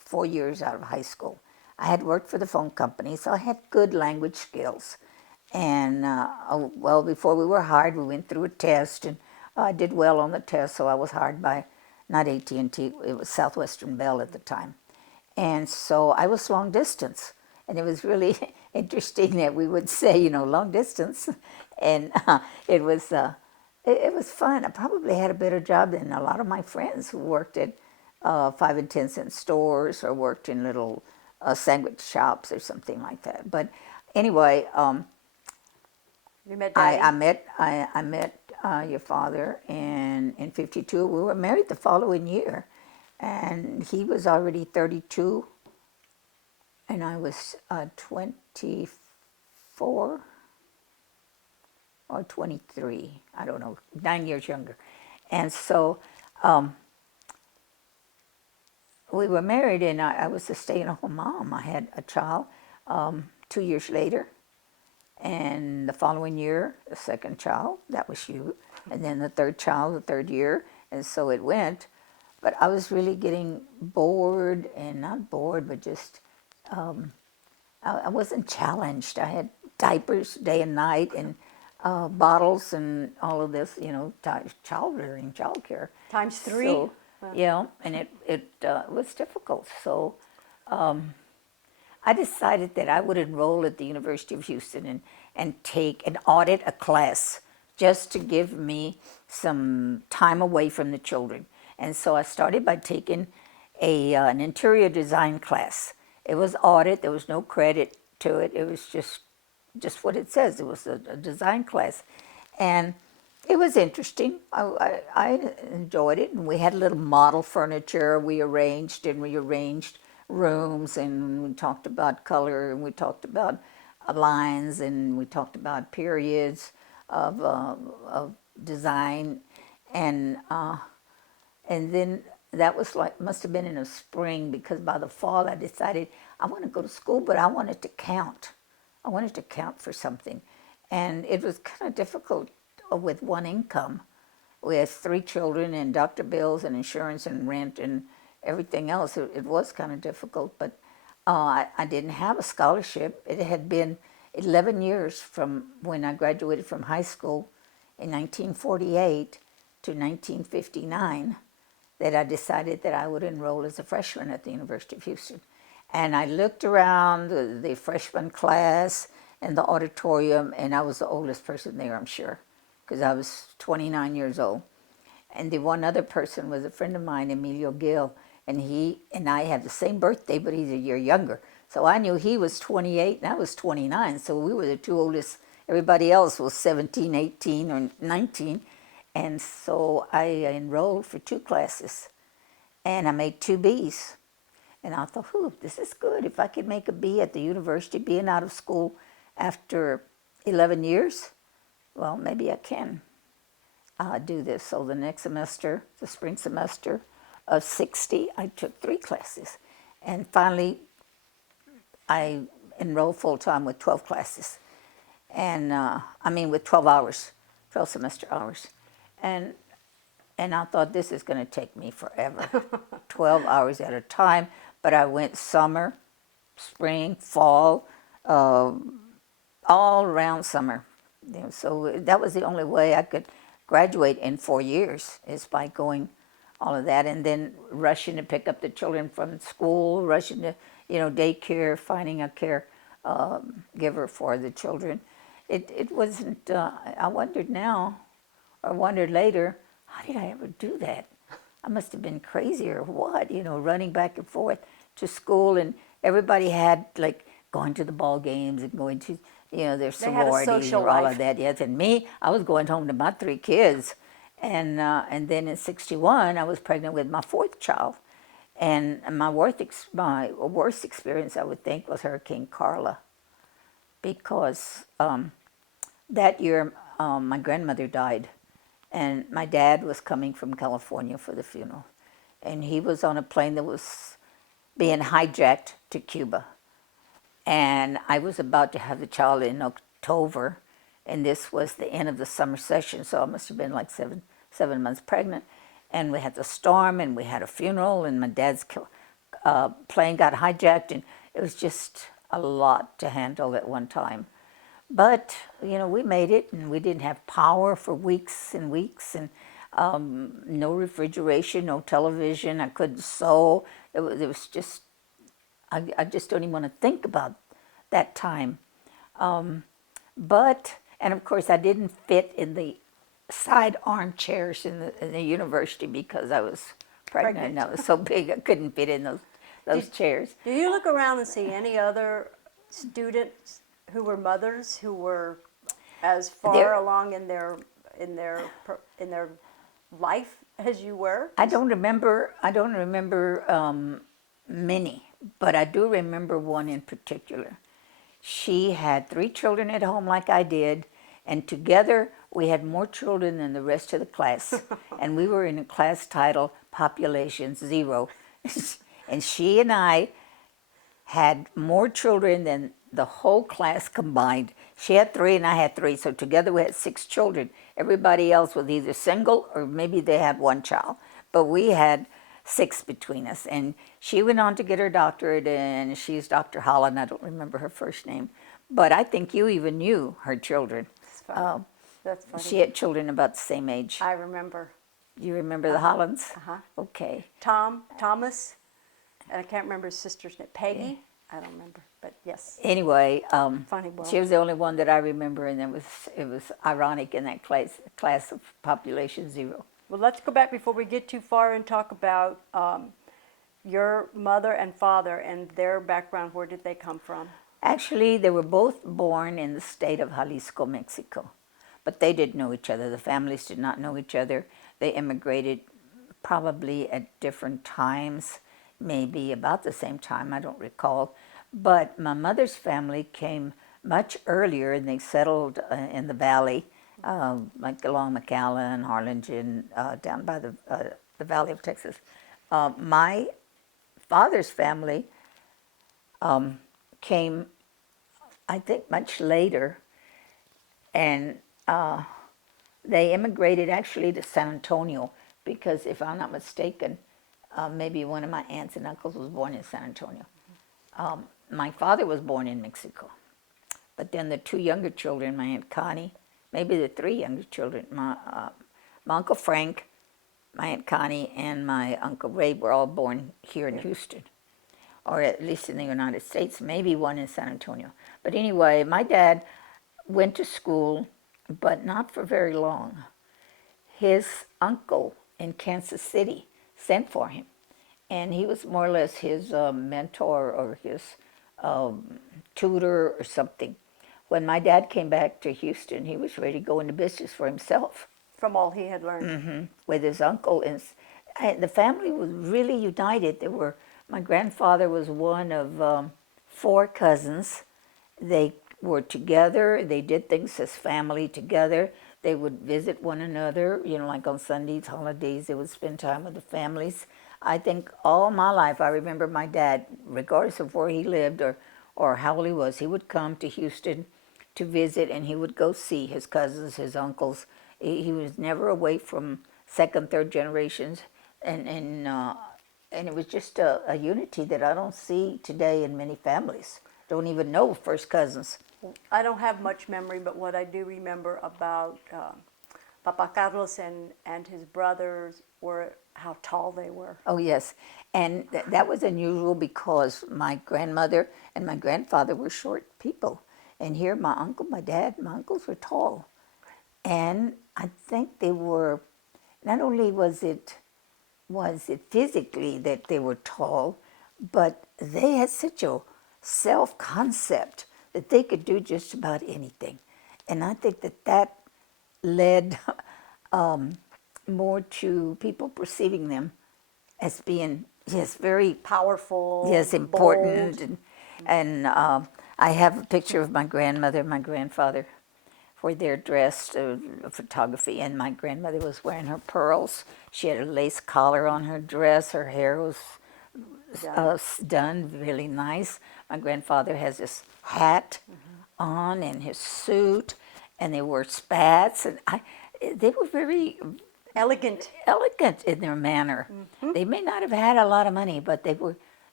4 years out of high school. I had worked for the phone company, so I had good language skills. And well, before we were hired, we went through a test, and I did well on the test, so I was hired by not AT&T, it was Southwestern Bell at the time. And so I was long distance, and it was really interesting that we would say, long distance, and it was fun. I probably had a better job than a lot of my friends who worked at 5 and 10 cent stores or worked in little sandwich shops or something like that. But anyway, You met Daddy? I met your father in '52. We were married the following year, and he was already 32, and I was 24 or 23. I don't know, 9 years younger, and so we were married, and I was a stay-at-home mom. I had a child 2 years later. And the following year, the second child, that was you. And then the third child, the third year. And so it went. But I was really getting bored, and not bored, but just, I wasn't challenged. I had diapers day and night, and bottles and all of this, child rearing, child care. Times 3? So, yeah, and it was difficult. So I decided that I would enroll at the University of Houston and take and audit a class just to give me some time away from the children. And so I started by taking an interior design class. It was audit. There was no credit to it. It was just what it says. It was a design class. And it was interesting. I enjoyed it. And we had a little model furniture we arranged and rearranged rooms, and we talked about color, and we talked about lines, and we talked about periods of design, and then that was must have been in the spring, because by the fall I decided I want to go to school, but I wanted to count. I wanted to count for something, and it was kind of difficult with one income. We had 3 children and doctor bills and insurance and rent and everything else. It was kind of difficult, but I didn't have a scholarship. It had been 11 years from when I graduated from high school in 1948 to 1959 that I decided that I would enroll as a freshman at the University of Houston. And I looked around the freshman class and the auditorium, and I was the oldest person there, I'm sure, because I was 29 years old. And the one other person was a friend of mine, Emilio Gill, and he and I have the same birthday, but he's a year younger. So I knew he was 28 and I was 29, so we were the 2 oldest. Everybody else was 17, 18, or 19. And so I enrolled for 2 classes, and I made 2 B's. And I thought, this is good. If I could make a B at the university, being out of school after 11 years, well, maybe I can do this. So the next semester, the spring semester of '60, I took 3 classes. And finally, I enrolled full-time with 12 classes. And with 12 hours, 12 semester hours. And I thought, this is going to take me forever, 12 hours at a time. But I went summer, spring, fall, all around summer. So that was the only way I could graduate in 4 years, is by going all of that, and then rushing to pick up the children from school, rushing to, daycare, finding a care giver for the children. It wasn't, I wondered now, or wondered later, how did I ever do that? I must have been crazy or what, running back and forth to school, and everybody had going to the ball games and going to, their sororities or all of that. Yes, and me, I was going home to my 3 kids. And then in '61, I was pregnant with my 4th child. And my worst experience, I would think, was Hurricane Carla. Because that year, my grandmother died. And my dad was coming from California for the funeral. And he was on a plane that was being hijacked to Cuba. And I was about to have the child in October. And this was the end of the summer session, so I must have been like seven months pregnant. And we had the storm, and we had a funeral, and my dad's plane got hijacked, and it was just a lot to handle at one time. But we made it, and we didn't have power for weeks and weeks, and no refrigeration, no television. I couldn't sew. It was just, I just don't even want to think about that time. And of course, I didn't fit in the side armchairs in the university because I was pregnant and I was so big I couldn't fit in those chairs. Do you look around and see any other students who were mothers who were as far along in their life as you were? I don't remember many, but I do remember one in particular. She had 3 children at home like I did, and together we had more children than the rest of the class. And we were in a class titled Population Zero. And she and I had more children than the whole class combined. She had 3 and I had 3, so together we had 6 children. Everybody else was either single or maybe they had 1 child. But we had 6 between us. And she went on to get her doctorate, and she's Dr. Holland. I don't remember her first name. But I think you even knew her children. That's funny. That's funny. She had children about the same age. I remember. You remember the Hollands? Uh-huh. Okay. Thomas, and I can't remember his sister's name. Peggy? I don't remember, but yes. Anyway, Funny world. she was the only one that I remember, and it was ironic in that class of Population Zero. Well, let's go back before we get too far and talk about your mother and father and their background. Where did they come from? Actually, they were both born in the state of Jalisco, Mexico, but they didn't know each other. The families did not know each other. They immigrated probably at different times, maybe about the same time, I don't recall. But my mother's family came much earlier, and they settled in the valley, like along McAllen, Harlingen, down by the Valley of Texas. My father's family came, I think, much later, and they immigrated actually to San Antonio because, if I'm not mistaken, maybe one of my aunts and uncles was born in San Antonio. My father was born in Mexico, but then the 2 younger children, my Aunt Connie, maybe the 3 younger children, my Uncle Frank, my Aunt Connie, and my Uncle Ray were all born here in Houston, or at least in the United States, maybe one in San Antonio. But anyway, my dad went to school, but not for very long. His uncle in Kansas City sent for him, and he was more or less his mentor or his tutor or something. When my dad came back to Houston, he was ready to go into business for himself. From all he had learned. With his uncle. And the family was really united. My grandfather was one of 4 cousins. They were together. They did things as family together. They would visit one another, like on Sundays, holidays. They would spend time with the families. I think all my life, I remember my dad, regardless of where he lived or how old he was, he would come to Houston to visit, and he would go see his cousins, his uncles. He was never away from 2nd, 3rd generations, and it was just a unity that I don't see today in many families. Don't even know first cousins. I don't have much memory, but what I do remember about Papa Carlos and his brothers were how tall they were. Oh, yes. And that was unusual because my grandmother and my grandfather were short people. And here my uncle, my dad, my uncles were tall. And I think they were, not only was it physically that they were tall, but they had such a self-concept that they could do just about anything. And I think that led more to people perceiving them as being, very powerful, important. bold. And I have a picture of my grandmother and my grandfather where they're dressed, photography, and my grandmother was wearing her pearls. She had a lace collar on her dress. Her hair was done really nice. My grandfather has this hat on and his suit, and they wore spats, and they were very elegant in their manner. They may not have had a lot of money, but they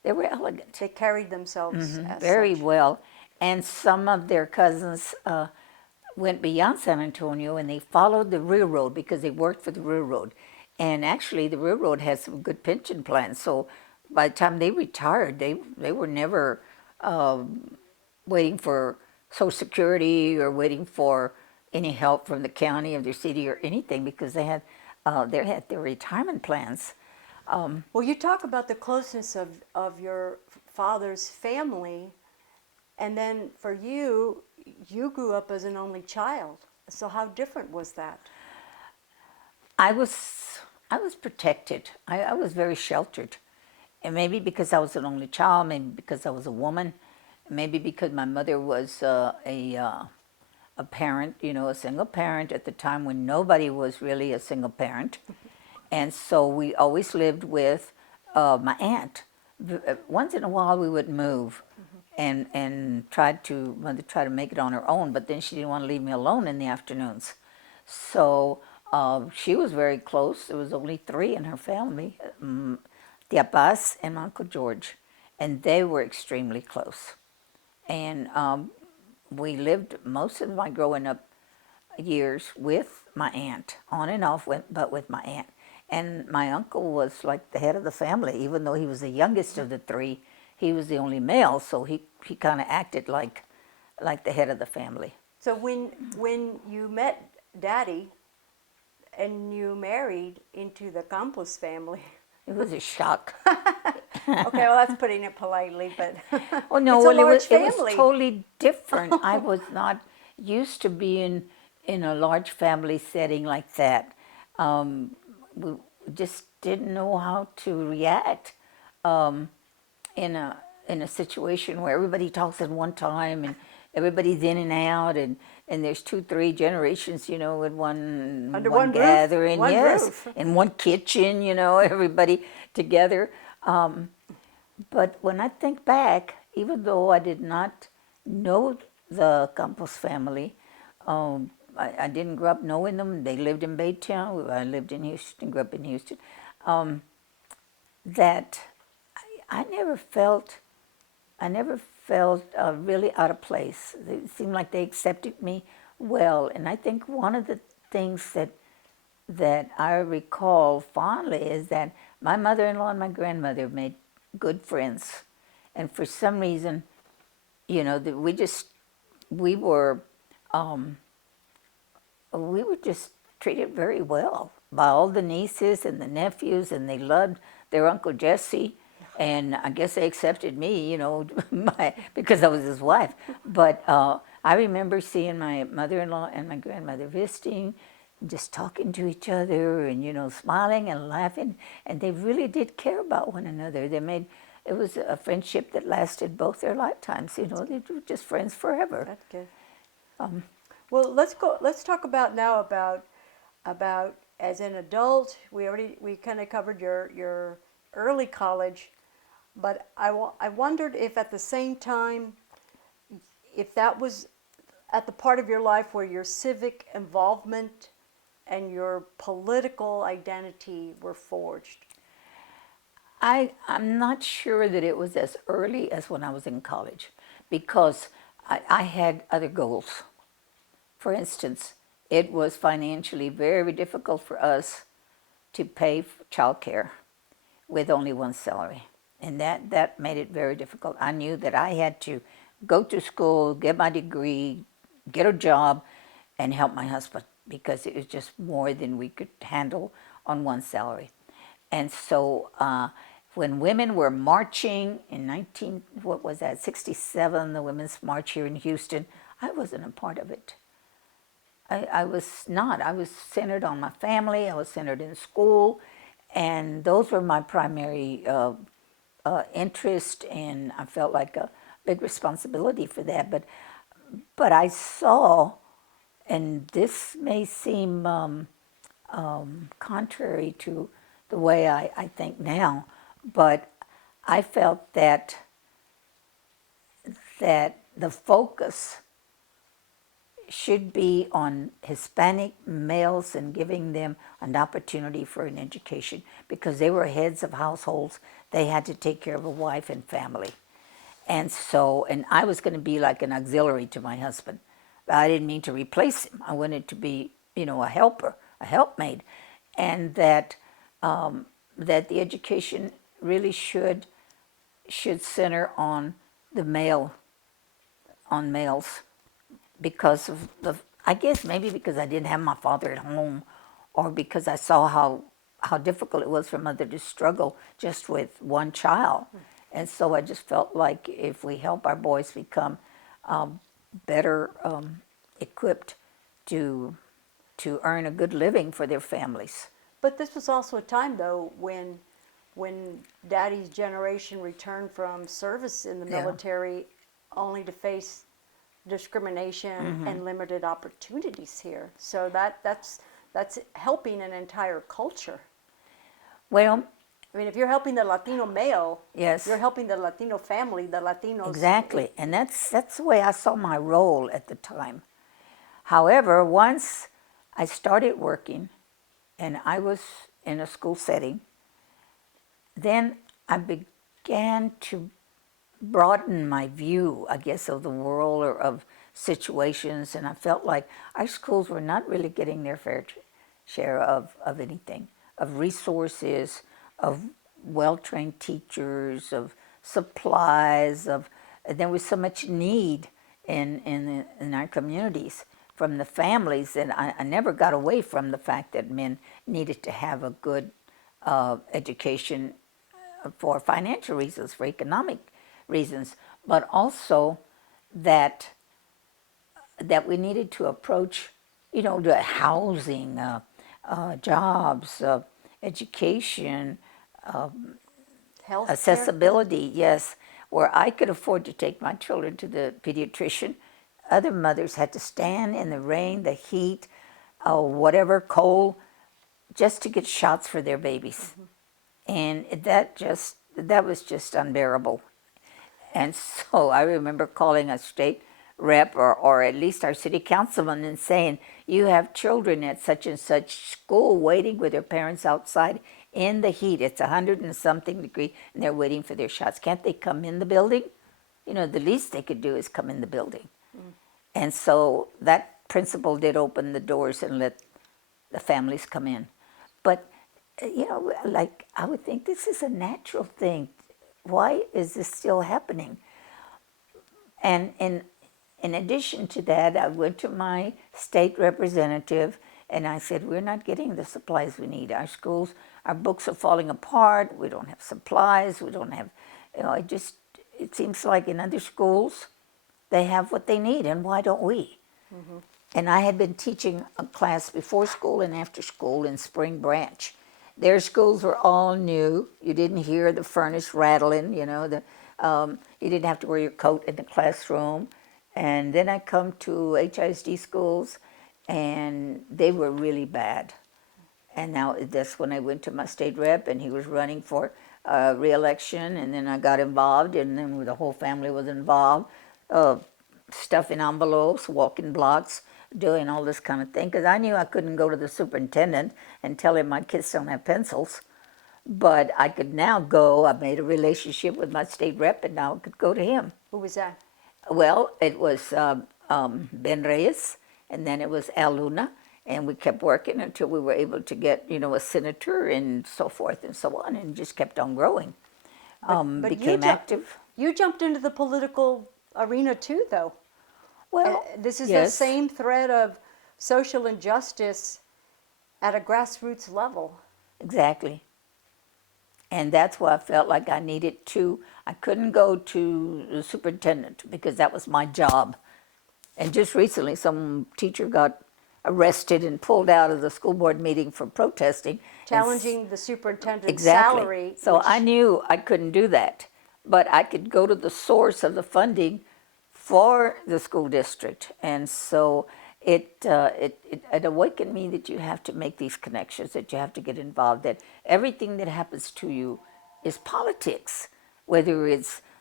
They were elegant. They carried themselves as Very such. well. And some of their cousins went beyond San Antonio and they followed the railroad because they worked for the railroad. And actually, the railroad had some good pension plans. So by the time they retired, they were never waiting for Social Security or waiting for any help from the county or their city or anything because they had their retirement plans. Well, you talk about the closeness of your father's family, and then for you, you grew up as an only child. So how different was that? I was protected. I was very sheltered, and maybe because I was an only child, maybe because I was a woman, maybe because my mother was a parent, a single parent at the time when nobody was really a single parent, and so we always lived with my aunt. Once in a while, we would move, and mother tried to make it on her own, but then she didn't want to leave me alone in the afternoons. So she was very close. There was only three in her family, Tia Paz and Uncle George, and they were extremely close. And we lived most of my growing up years with my aunt, on and off, but with my aunt. And my uncle was like the head of the family, even though he was the youngest of the three. He was the only male, so he kind of acted like the head of the family. So when you met Daddy and you married into the Campos family, It was a shock. okay, well that's putting it politely, but Oh no, it's a well large it was family. totally different. I was not used to being in a large family setting like that. We just didn't know how to react in a situation where everybody talks at one time and everybody's in and out and there's 2, 3 generations, in Under one one roof, gathering, one yes, roof. in one kitchen, everybody together. But when I think back, even though I did not know the Campos family, I didn't grow up knowing them. They lived in Baytown. I lived in Houston, grew up in Houston. That I never felt really out of place. It seemed like they accepted me well. And I think one of the things that I recall fondly is that my mother-in-law and my grandmother made good friends. And for some reason, we were we were just treated very well by all the nieces and the nephews, and they loved their Uncle Jesse. And I guess they accepted me, because I was his wife. But I remember seeing my mother-in-law and my grandmother visiting, just talking to each other and, smiling and laughing. And they really did care about one another. It was a friendship that lasted both their lifetimes. They were just friends forever. That's good. Well, let's talk now about as an adult. We kind of covered your early college, but I wondered if at the same time, if that was at the part of your life where your civic involvement and your political identity were forged. I'm not sure that it was as early as when I was in college because I had other goals. For instance, it was financially very difficult for us to pay for childcare with only one salary. And that made it very difficult. I knew that I had to go to school, get my degree, get a job, and help my husband because it was just more than we could handle on one salary. And so when women were marching in 67, the Women's March here in Houston, I wasn't a part of it. I was not. I was centered on my family. I was centered in school. And those were my primary interest, and I felt like a big responsibility for that. But I saw, and this may seem contrary to the way I think now, but I felt that the focus should be on Hispanic males and giving them an opportunity for an education, because they were heads of households. They had to take care of a wife and family. And so, and I was going to be like an auxiliary to my husband. I didn't mean to replace him. I wanted to be, a helper, a helpmate. And that that the education really should center on the male, on males, because of I guess maybe because I didn't have my father at home, or because I saw how difficult it was for mother to struggle just with one child. And so I just felt like if we help our boys become better equipped to earn a good living for their families. But this was also a time, though, when Daddy's generation returned from service in the Yeah. military, only to face discrimination and limited opportunities here. So that's helping an entire culture. Well, I mean, if you're helping the Latino male, yes, you're helping the Latino family, the Latinos. exactly. And that's the way I saw my role at the time. However, once I started working and I was in a school setting, then I began to broaden my view, I guess, of the world or of situations, and I felt like our schools were not really getting their fair share of anything, of resources, of well-trained teachers, of supplies, of there was so much need in our communities from the families, and I never got away from the fact that men needed to have a good education for financial reasons, for economic reasons, but also that we needed to approach, the housing, jobs, education, Health accessibility. Yes, where I could afford to take my children to the pediatrician, other mothers had to stand in the rain, the heat, whatever, cold, just to get shots for their babies. And that was just unbearable. And so I remember calling a state rep, or at least our city councilman, and saying, you have children at such and such school waiting with their parents outside in the heat. It's 100 and something degree, and they're waiting for their shots. Can't they come in the building? The least they could do is come in the building. And so that principal did open the doors and let the families come in. But, like I would think this is a natural thing. Why is this still happening? And in addition to that, I went to my state representative and I said, we're not getting the supplies we need. Our schools, our books are falling apart. We don't have supplies. We don't have, it seems like in other schools, they have what they need, and why don't we? And I had been teaching a class before school and after school in Spring Branch. Their schools were all new. You didn't hear the furnace rattling, you didn't have to wear your coat in the classroom. And then I come to HISD schools, and they were really bad. And now that's when I went to my state rep, and he was running for re-election, and then I got involved, and then the whole family was involved, stuffing envelopes, walking blocks, doing all this kind of thing, because I knew I couldn't go to the superintendent and tell him my kids don't have pencils. But I could now go. I made a relationship with my state rep, and now I could go to him. Who was that? Well, it was Ben Reyes, and then it was Al Luna, and we kept working until we were able to get, a senator and so forth and so on, and just kept on growing. But Became active. You jumped into the political arena too, though. Well, This is the yes. same thread of social injustice at a grassroots level. Exactly. And that's why I felt like I needed to. I couldn't go to the superintendent because that was my job. And just recently, some teacher got arrested and pulled out of the school board meeting for protesting. Challenging the superintendent's Exactly. salary. So which- I knew I couldn't do that. But I could go to the source of the funding for the school district. And so it awakened me that you have to make these connections, that you have to get involved, that everything that happens to you is politics, whether it's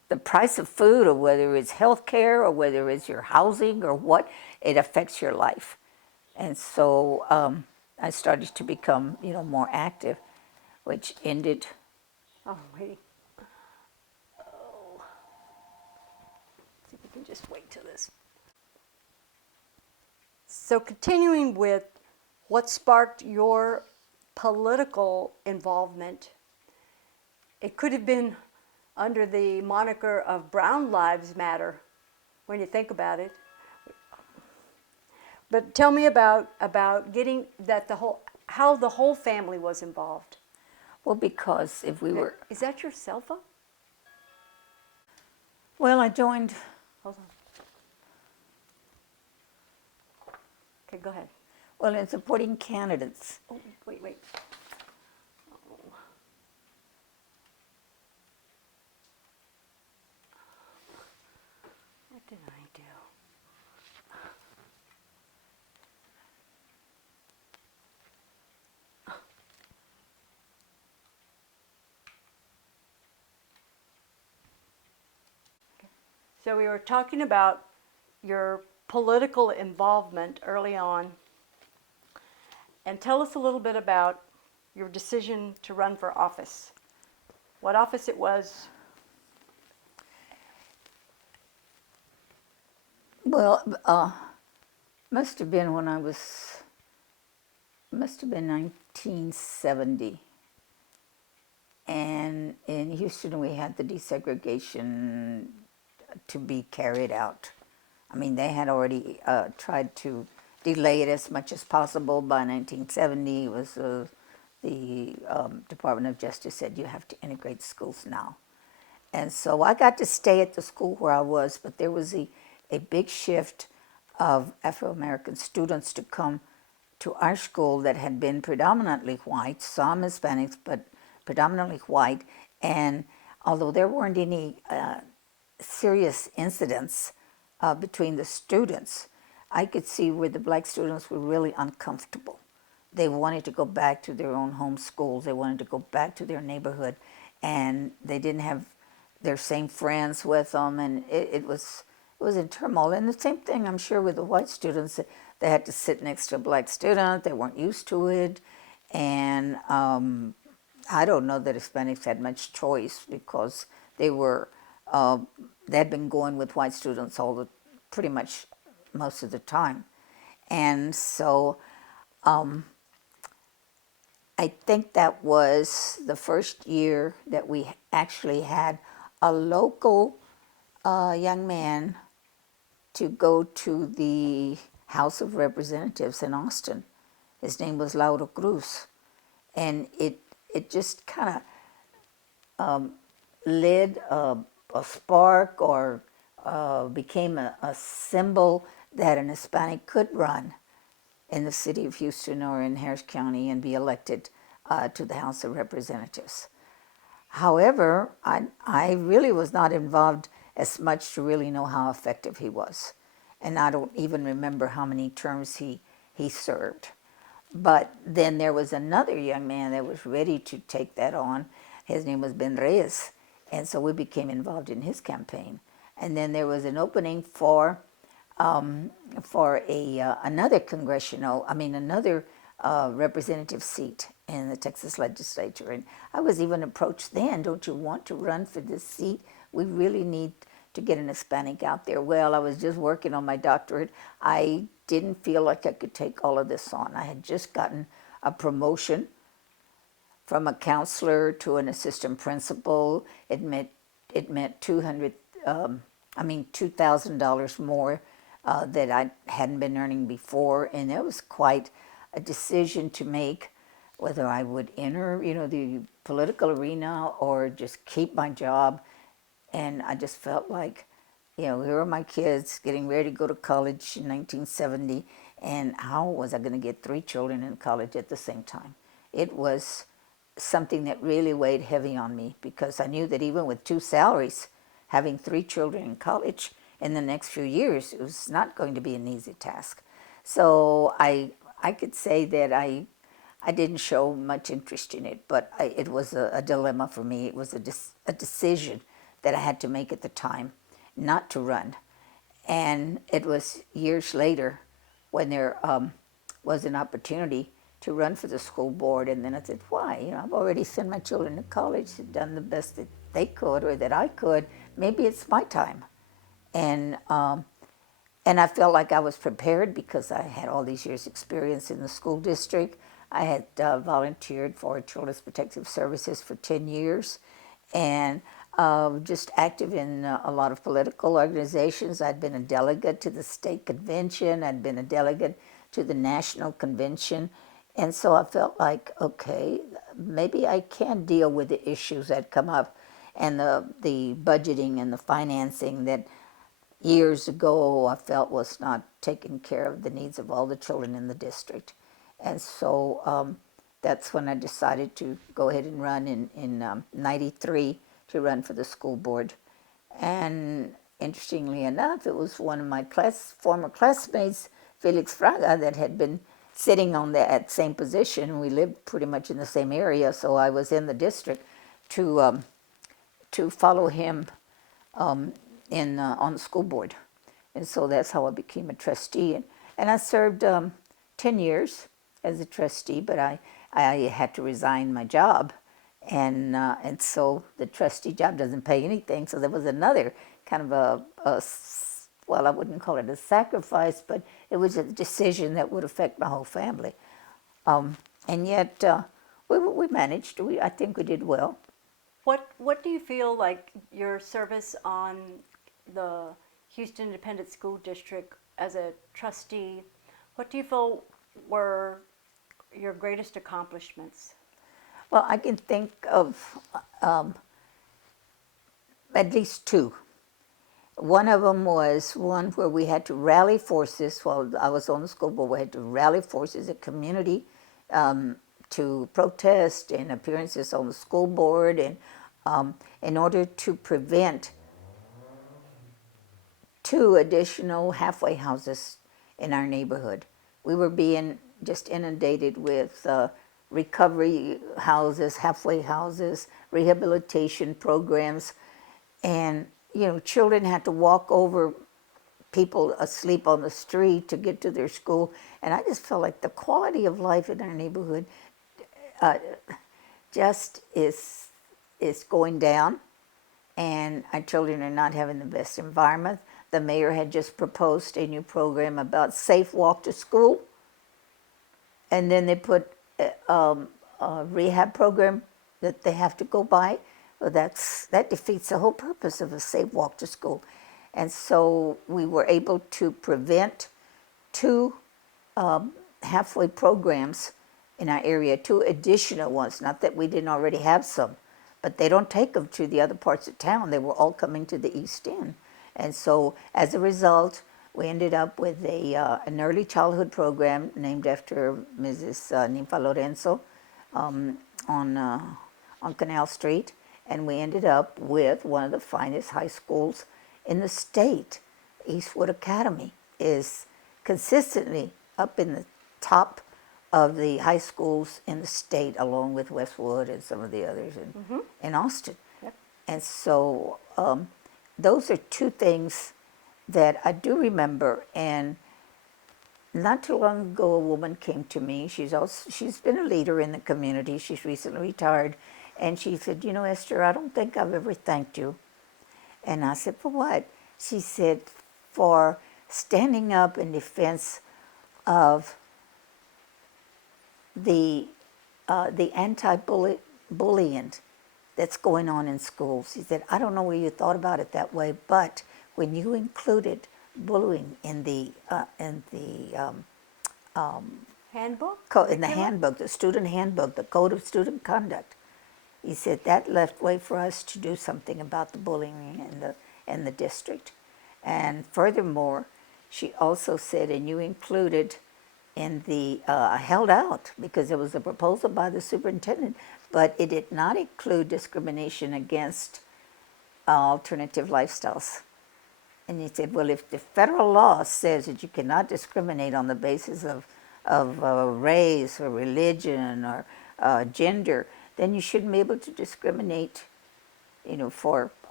the price of food, or whether it's health care, or whether it's your housing, or what, it affects your life. And so I started to become, more active, which ended. Oh, wait. Oh. See if we can just wait till this. So continuing with what sparked your political involvement, it could have been under the moniker of Brown Lives Matter when you think about it. But tell me about getting that how the whole family was involved. Well, because if we were, Is that your cell phone? well, I joined. Hold on. Okay, go ahead. Well, in supporting candidates. Oh, wait. Oh. What did I do? So we were talking about your political involvement early on. And tell us a little bit about your decision to run for office. What office it was? Well, must have been when I was, must have been 1970. And in Houston, we had the desegregation to be carried out. I mean, they had already tried to delay it as much as possible. By 1970, it was the Department of Justice said you have to integrate schools now. And so I got to stay at the school where I was, but there was a big shift of Afro-American students to come to our school that had been predominantly white, some Hispanics, but predominantly white. And although there weren't any serious incidents between the students, I could see where the black students were really uncomfortable. They wanted to go back to their own home schools. They wanted to go back to their neighborhood, and they didn't have their same friends with them, and it was in turmoil. And the same thing, I'm sure, with the white students. They had to sit next to a black student. They weren't used to it, and I don't know that Hispanics had much choice because they had been going with white students pretty much most of the time. And so I think that was the first year that we actually had a local young man to go to the House of Representatives in Austin. His name was Lauro Cruz. And it just kind of lit a spark, or became a symbol that an Hispanic could run in the city of Houston or in Harris County and be elected to the House of Representatives. However, I really was not involved as much to really know how effective he was. And I don't even remember how many terms he served. But then there was another young man that was ready to take that on. His name was Ben Reyes. And so we became involved in his campaign. And then there was an opening for another another representative seat in the Texas legislature. And I was even approached then, don't you want to run for this seat? We really need to get an Hispanic out there. Well, I was just working on my doctorate. I didn't feel like I could take all of this on. I had just gotten a promotion from a counselor to an assistant principal. It meant $2,000 more that I hadn't been earning before, and it was quite a decision to make whether I would enter, the political arena or just keep my job. And I just felt like, here are my kids getting ready to go to college in 1970, and how was I going to get 3 children in college at the same time? It was something that really weighed heavy on me, because I knew that even with 2 salaries, having 3 children in college in the next few years, it was not going to be an easy task. So I could say that I didn't show much interest in it, but it was a dilemma for me. It was a decision that I had to make at the time not to run. And it was years later when there was an opportunity to run for the school board. And then I said, why? I've already sent my children to college, done the best that they could or that I could. Maybe it's my time. And and I felt like I was prepared because I had all these years' experience in the school district. I had volunteered for Children's Protective Services for 10 years and just active in a lot of political organizations. I'd been a delegate to the state convention. I'd been a delegate to the national convention. And so I felt like, okay, maybe I can deal with the issues that come up and the budgeting and the financing that years ago I felt was not taking care of the needs of all the children in the district. And so that's when I decided to go ahead and run in 93 to run for the school board. And interestingly enough, it was one of my former classmates, Felix Fraga, that had been sitting on that same position. We lived pretty much in the same area, so I was in the district to follow him on the school board. And so that's how I became a trustee. And I served 10 years as a trustee, but I had to resign my job. And so the trustee job doesn't pay anything. So there was another kind of well, I wouldn't call it a sacrifice, but it was a decision that would affect my whole family. And yet we managed. I think we did well. What do you feel like your service on the Houston Independent School District as a trustee, what do you feel were your greatest accomplishments? Well, I can think of at least two. One of them was one where we had to rally forces. While I was on the school board, we had to rally forces, a community, to protest and appearances on the school board, and in order to prevent 2 additional halfway houses in our neighborhood. We were being just inundated with recovery houses, halfway houses, rehabilitation programs, and children had to walk over people asleep on the street to get to their school. And I just felt like the quality of life in our neighborhood just is going down, and our children are not having the best environment. The mayor had just proposed a new program about safe walk to school, and then they put a rehab program that they have to go by. Well, that defeats the whole purpose of a safe walk to school. And so we were able to prevent 2 halfway programs in our area, 2 additional ones. Not that we didn't already have some, but they don't take them to the other parts of town. They were all coming to the East End. And so as a result, we ended up with an early childhood program named after Mrs. Ninfa Lorenzo on Canal Street. And we ended up with one of the finest high schools in the state. Eastwood Academy is consistently up in the top of the high schools in the state, along with Westwood and some of the others in Austin. Yep. And so those are 2 things that I do remember. And not too long ago, a woman came to me. She's been a leader in the community. She's recently retired. And she said, Esther, I don't think I've ever thanked you. And I said, for what? She said, for standing up in defense of the anti-bullying that's going on in schools. She said, I don't know where you thought about it that way, but when you included bullying in the handbook, handbook, the student handbook, the code of student conduct, he said that left way for us to do something about the bullying in the district. And furthermore, she also said, and you included in the held out because there was a proposal by the superintendent, but it did not include discrimination against alternative lifestyles. And he said, well, if the federal law says that you cannot discriminate on the basis of race or religion or gender, then you shouldn't be able to discriminate, for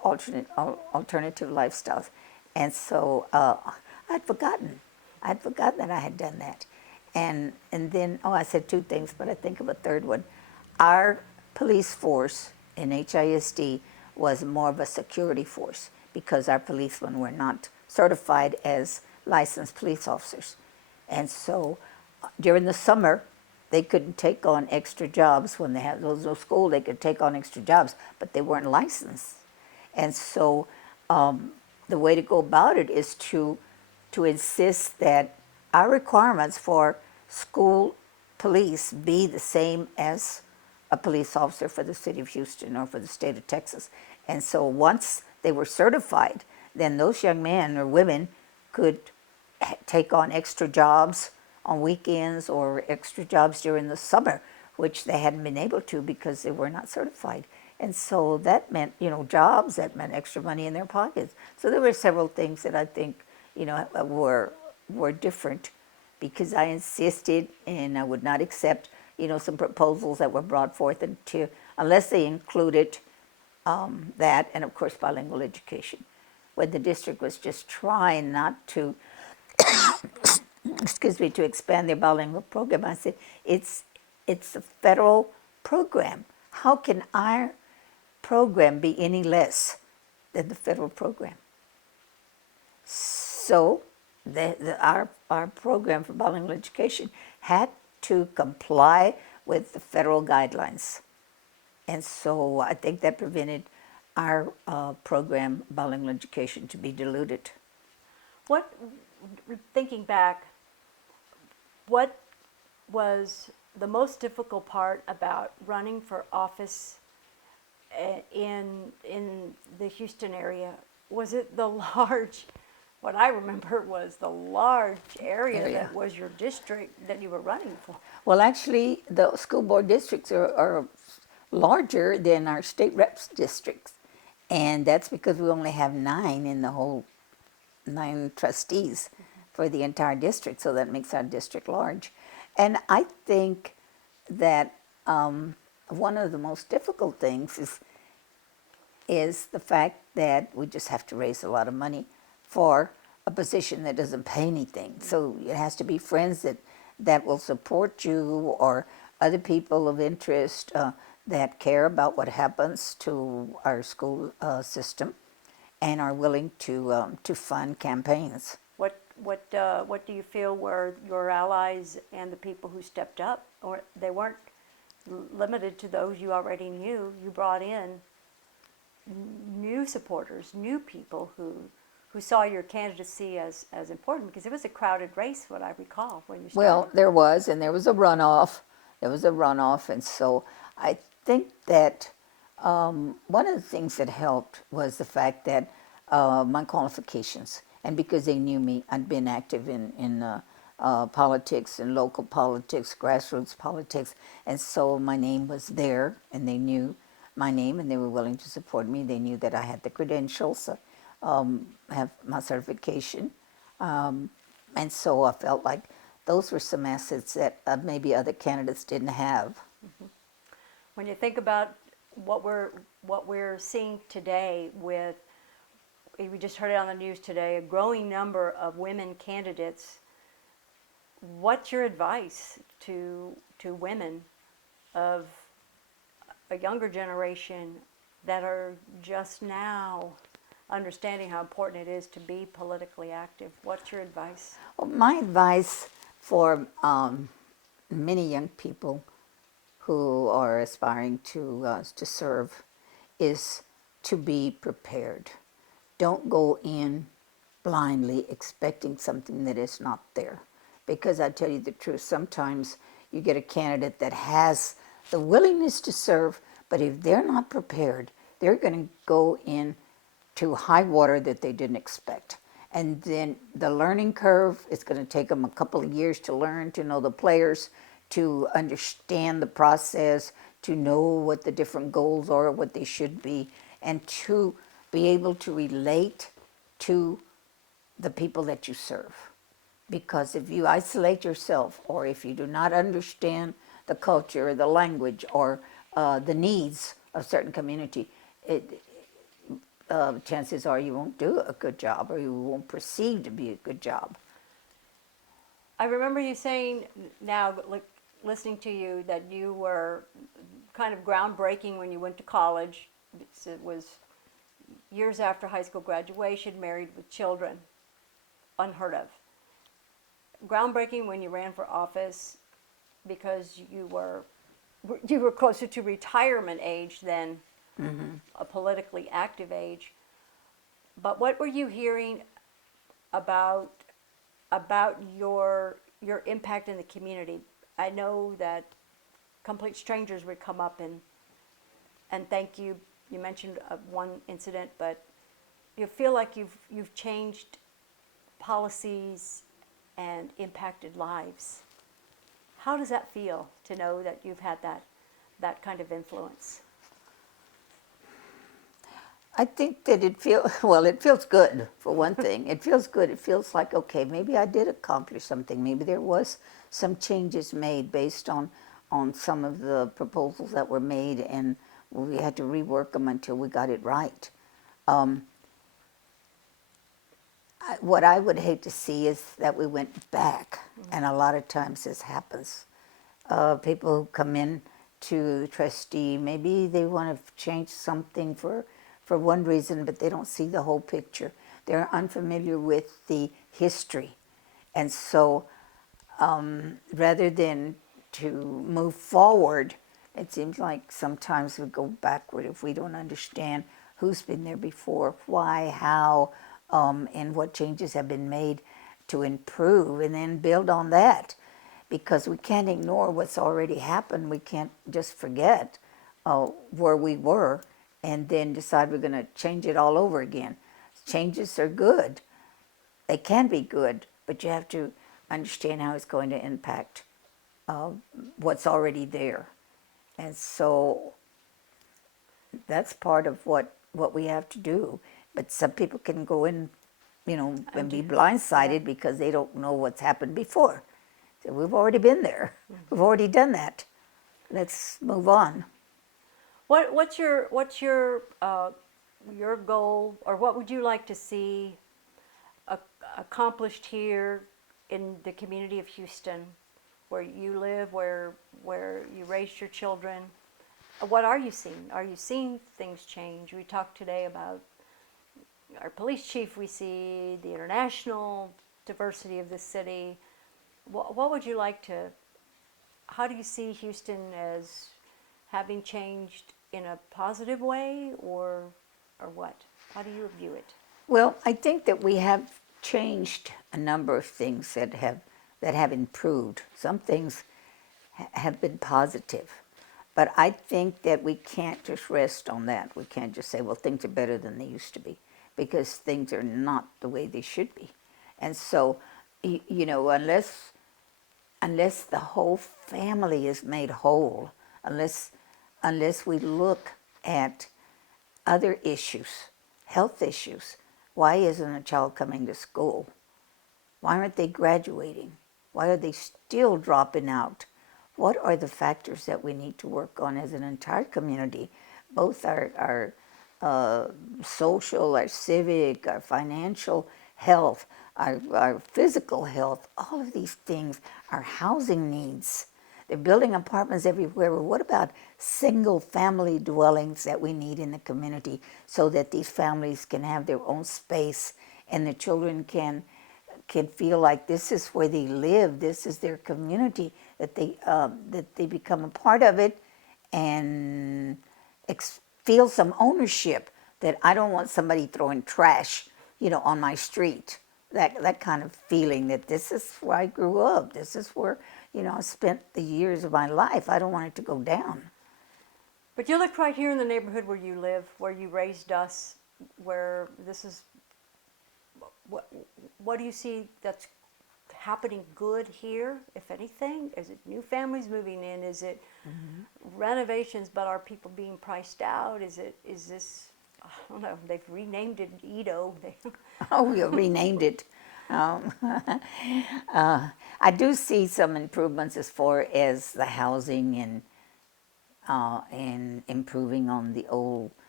alternative lifestyles. And so I'd forgotten. I'd forgotten that I had done that. And then, I said two things, but I think of a third one. Our police force in HISD was more of a security force because our policemen were not certified as licensed police officers. And so during the summer, they couldn't take on extra jobs. When they had no school, they could take on extra jobs, but they weren't licensed. And so the way to go about it is to insist that our requirements for school police be the same as a police officer for the city of Houston or for the state of Texas. And so once they were certified, then those young men or women could take on extra jobs on weekends or extra jobs during the summer, which they hadn't been able to because they were not certified. And so that meant, jobs, that meant extra money in their pockets. So there were several things that I think, were different because I insisted and I would not accept, some proposals that were brought forth unless they included that and, of course, bilingual education. When the district was just trying not to, to expand their bilingual program, I said, it's a federal program. How can our program be any less than the federal program? So our program for bilingual education had to comply with the federal guidelines. And so I think that prevented our program, bilingual education, to be diluted. Thinking back, what was the most difficult part about running for office in the Houston area? Was it the large, what I remember was the large area that was your district that you were running for? Well, actually, the school board districts are larger than our state reps districts. And that's because we only have 9 in the whole 9 trustees for the entire district, so that makes our district large. And I think that one of the most difficult things is the fact that we just have to raise a lot of money for a position that doesn't pay anything. So it has to be friends that will support you or other people of interest that care about what happens to our school system and are willing to fund campaigns. What do you feel were your allies and the people who stepped up? Or they weren't limited to those you already knew. You brought in new supporters, new people who saw your candidacy as important, because it was a crowded race, what I recall, when you started. Well, there was a runoff. And so I think that one of the things that helped was the fact that my qualifications, and because they knew me, I'd been active in politics and local politics, grassroots politics, and so my name was there, and they knew my name, and they were willing to support me. They knew that I had the credentials, have my certification, and so I felt like those were some assets that maybe other candidates didn't have. Mm-hmm. When you think about what we're seeing today with, we just heard it on the news today, a growing number of women candidates, what's your advice to women of a younger generation that are just now understanding how important it is to be politically active? What's your advice? Well, my advice for many young people who are aspiring to serve is to be prepared. Don't go in blindly expecting something that is not there. Because I tell you the truth, sometimes you get a candidate that has the willingness to serve, but if they're not prepared, they're going to go in to high water that they didn't expect. And then the learning curve is going to take them a couple of years to learn, to know the players, to understand the process, to know what the different goals are, what they should be, and to be able to relate to the people that you serve. Because if you isolate yourself, or if you do not understand the culture, or the language, or the needs of a certain community, chances are you won't do a good job, or you won't perceive to be a good job. I remember you saying now, like, listening to you, that you were kind of groundbreaking when you went to college. It was years after high school graduation, married with children, unheard of. Groundbreaking when you ran for office because you were closer to retirement age than a politically active age. But what were you hearing about your impact in the community? I know that complete strangers would come up and thank you. You mentioned one incident, but you feel like you've changed policies and impacted lives. How does that feel to know that you've had that kind of influence? I think that it feels good, for one thing. It feels good. It feels like, okay, maybe I did accomplish something. Maybe there was some changes made based on some of the proposals that were made, and we had to rework them until we got it right. What I would hate to see is that we went back, and a lot of times this happens. People who come in to the trustee, maybe they want to change something for one reason, but they don't see the whole picture. They're unfamiliar with the history. And so rather than to move forward, it seems like sometimes we go backward if we don't understand who's been there before, why, how, and what changes have been made to improve, and then build on that. Because we can't ignore what's already happened. We can't just forget where we were and then decide we're going to change it all over again. Changes are good. They can be good, but you have to understand how it's going to impact what's already there. And so that's part of what we have to do. But some people can go in, and be blindsided because they don't know what's happened before. So we've already been there. We've already done that. Let's move on. What's your goal, or what would you like to see accomplished here in the community of Houston, where you live, where you raised your children? What are you seeing? Are you seeing things change? We talked today about our police chief. We see the international diversity of the city. What would you like to? How do you see Houston as having changed in a positive way, or what? How do you view it? Well, I think that we have changed a number of things that have improved. Some things have been positive, but I think that we can't just rest on that. We can't just say, well, things are better than they used to be, because things are not the way they should be. And so, unless the whole family is made whole, unless we look at other issues, health issues. Why isn't a child coming to school? Why aren't they graduating? Why are they still dropping out? What are the factors that we need to work on as an entire community? Both our social, our civic, our financial health, our physical health, all of these things, our housing needs. They're building apartments everywhere. Well, what about single family dwellings that we need in the community, so that these families can have their own space and the children can feel like this is where they live, this is their community, that they become a part of it and feel some ownership, that I don't want somebody throwing trash, on my street. That kind of feeling that this is where I grew up, this is where, I spent the years of my life. I don't want it to go down. But you look right here in the neighborhood where you live, where you raised us, where this is. What do you see that's happening good here, if anything? Is it new families moving in? Is it renovations, but are people being priced out? Is this, I don't know, they've renamed it Edo. Oh, we renamed it. I do see some improvements as far as the housing and improving on the old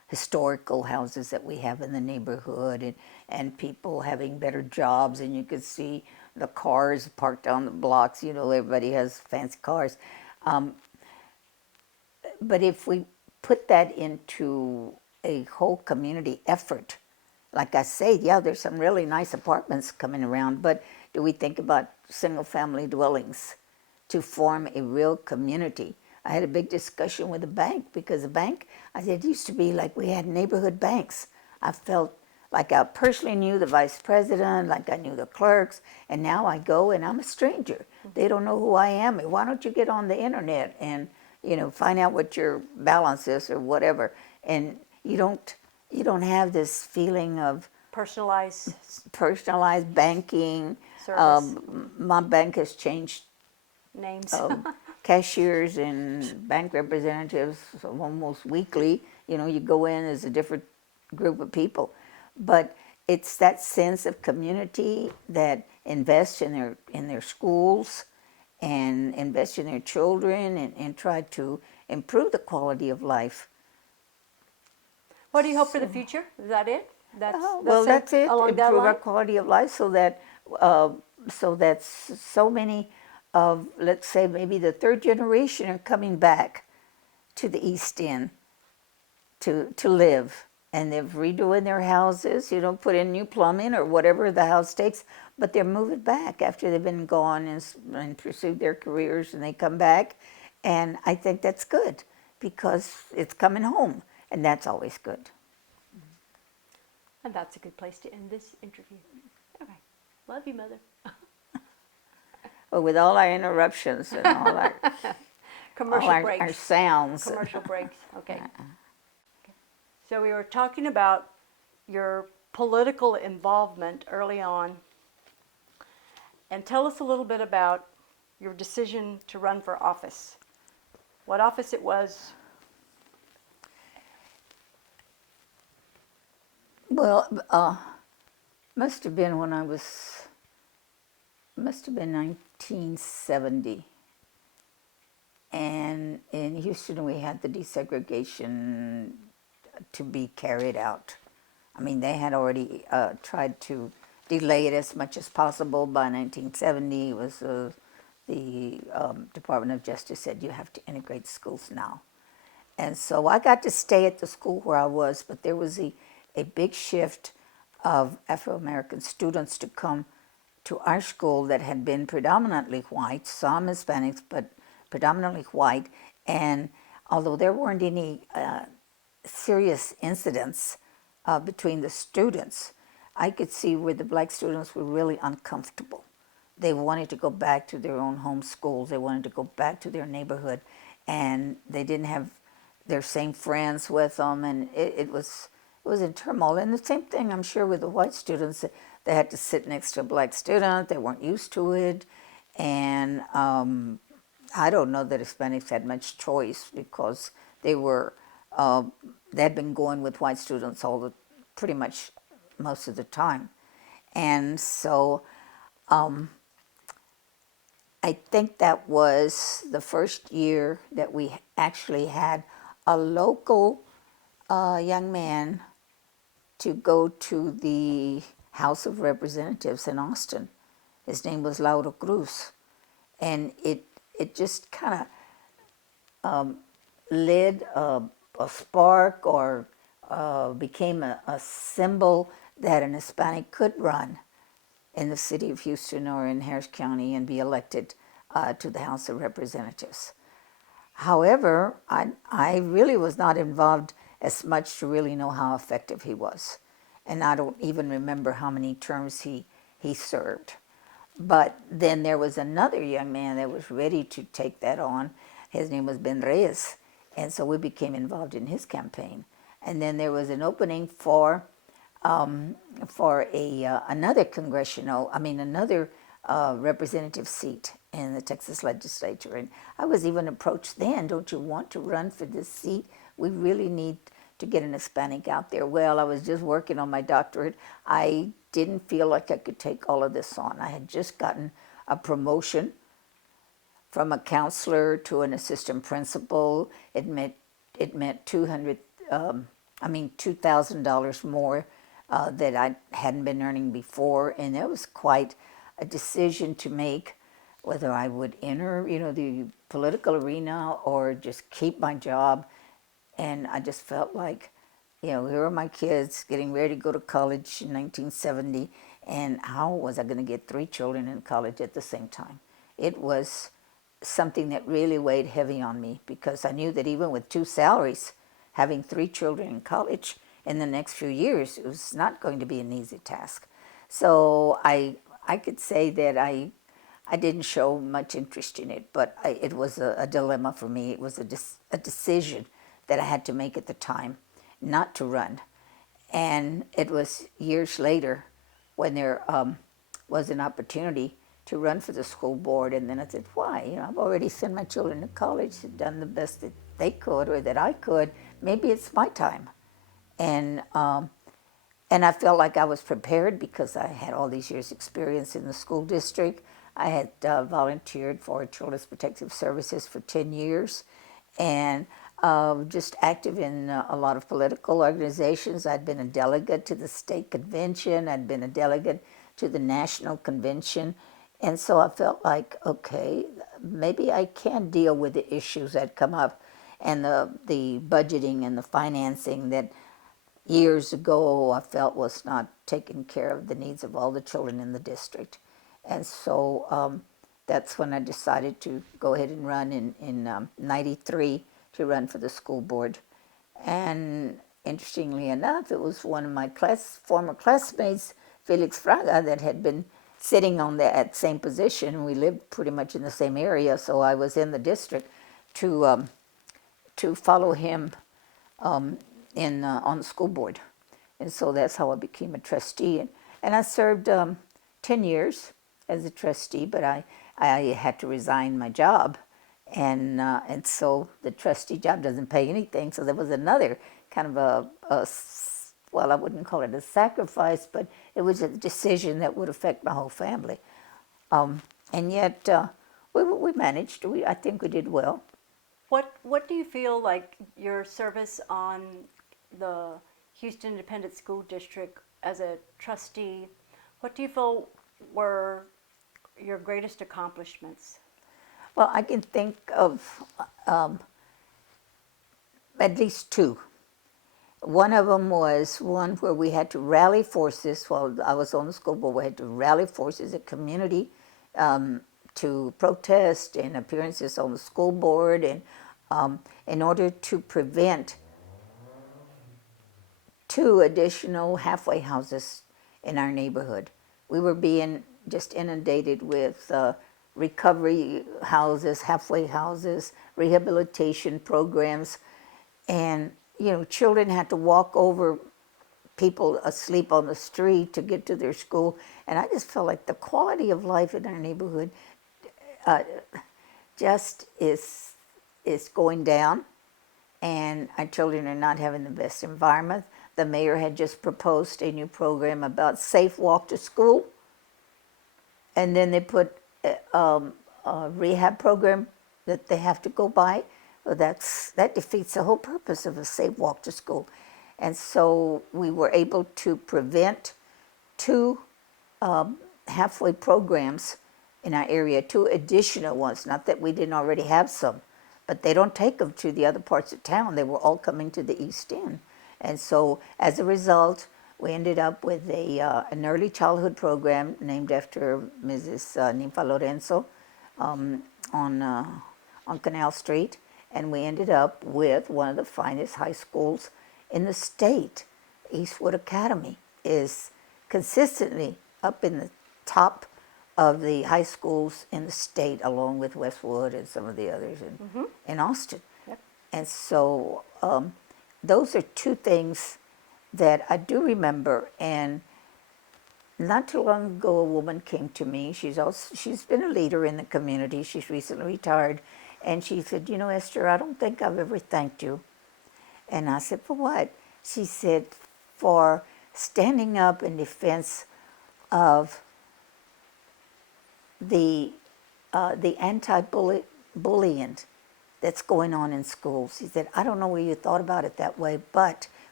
historical houses that we have in the neighborhood, and people having better jobs, and you could see the cars parked on the blocks. You know, everybody has fancy cars. But if we put that into a whole community effort, like I say, yeah, there's some really nice apartments coming around, but do we think about single family dwellings to form a real community? I had a big discussion with the bank, because the bank, I said, it used to be like we had neighborhood banks. I felt like I personally knew the vice president, like I knew the clerks, and now I go and I'm a stranger. They don't know who I am. Why don't you get on the internet and, you know, find out what your balance is or whatever? And you don't have this feeling of Personalized personalized banking. service My bank has changed names. cashiers and bank representatives almost weekly. You know, you go in as a different group of people, but it's that sense of community that invests in their schools and invest in their children, and try to improve the quality of life. What do you hope for the future? Is that it? That's it. Along that Improve our line? quality of life, so that so many of, let's say, maybe the third generation are coming back to the East End to live, and they're redoing their houses. You know, put in new plumbing or whatever the house takes, but they're moving back after they've been gone and pursued their careers, and they come back, and I think that's good because it's coming home, and that's always good. And that's a good place to end this interview. All right. Love you, Mother. But with all our interruptions and all Commercial our breaks. sounds. Commercial breaks. Okay. So we were talking about your political involvement early on. And tell us a little bit about your decision to run for office. What office it was? Well, must have been 1970. And in Houston, we had the desegregation to be carried out. I mean, they had already tried to delay it as much as possible. By 1970, it was the Department of Justice said, you have to integrate schools now. And so I got to stay at the school where I was, but there was a big shift of Afro-American students to come to our school that had been predominantly white, some Hispanics, but predominantly white. And although there weren't any serious incidents between the students, I could see where the black students were really uncomfortable. They wanted to go back to their own home schools. They wanted to go back to their neighborhood, and they didn't have their same friends with them, and it was in turmoil. And the same thing, I'm sure, with the white students. They had to sit next to a black student. They weren't used to it, and I don't know that Hispanics had much choice, because they had been going with white students pretty much most of the time. And so I think that was the first year that we actually had a local young man to go to the House of Representatives in Austin. His name was Lauro Cruz. And it just kind of lit a spark, or became a symbol that an Hispanic could run in the city of Houston or in Harris County and be elected to the House of Representatives. However, I really was not involved as much to really know how effective he was. And I don't even remember how many terms he served. But then there was another young man that was ready to take that on. His name was Ben Reyes. And so we became involved in his campaign. And then there was an opening for another representative seat in the Texas legislature. And I was even approached then, don't you want to run for this seat? We really need to get an Hispanic out there. Well, I was just working on my doctorate. I didn't feel like I could take all of this on. I had just gotten a promotion from a counselor to an assistant principal. It meant 200 I mean, $2,000 more that I hadn't been earning before, and it was quite a decision to make whether I would enter, the political arena or just keep my job. And I just felt like, here were my kids getting ready to go to college in 1970, and how was I going to get 3 children in college at the same time? It was something that really weighed heavy on me because I knew that even with 2 salaries, having 3 children in college in the next few years, it was not going to be an easy task. So I could say that I didn't show much interest in it, but it was a dilemma for me. It was a decision that I had to make at the time not to run. And it was years later when there was an opportunity to run for the school board. And then I said, why? I've already sent my children to college, done the best that they could or that I could. Maybe it's my time. And I felt like I was prepared because I had all these years' experience in the school district. I had volunteered for Children's Protective Services for 10 years and just active in a lot of political organizations. I'd been a delegate to the state convention. I'd been a delegate to the national convention. And so I felt like, okay, maybe I can deal with the issues that come up and the budgeting and the financing that years ago I felt was not taking care of the needs of all the children in the district. And so that's when I decided to go ahead and run in 93 to run for the school board. And interestingly enough, it was one of my former classmates, Felix Fraga, that had been sitting on that same position. We lived pretty much in the same area, so I was in the district to follow him on the school board. And so that's how I became a trustee. And I served 10 years as a trustee, but I had to resign my job. And so the trustee job doesn't pay anything. So there was another kind of well, I wouldn't call it a sacrifice, but it was a decision that would affect my whole family. And yet we managed. I think we did well. What do you feel like your service on the Houston Independent School District as a trustee, what do you feel were your greatest accomplishments? Well, I can think of at least 2. One of them was one where we had to rally forces while I was on the school board. We had to rally forces, a community, to protest and appearances on the school board, and in order to prevent 2 additional halfway houses in our neighborhood. We were being just inundated with recovery houses, halfway houses, rehabilitation programs, and children had to walk over people asleep on the street to get to their school. And I just felt like the quality of life in our neighborhood just is going down, and our children are not having the best environment. The mayor had just proposed a new program about safe walk to school, and then they put a rehab program that they have to go by. Well, that defeats the whole purpose of a safe walk to school. And so we were able to prevent 2 halfway programs in our area, 2 additional ones. Not that we didn't already have some, but they don't take them to the other parts of town. They were all coming to the East End. And so as a result, we ended up with an early childhood program named after Mrs. Ninfa Lorenzo on Canal Street. And we ended up with one of the finest high schools in the state. Eastwood Academy is consistently up in the top of the high schools in the state, along with Westwood and some of the others in Austin. Yep. And so those are 2 things that I do remember. And not too long ago, a woman came to me. She's been a leader in the community. She's recently retired. And she said, Esther, I don't think I've ever thanked you. And I said, for what? She said, for standing up in defense of the anti-bullying that's going on in schools. She said, I don't know whether you thought about it that way, but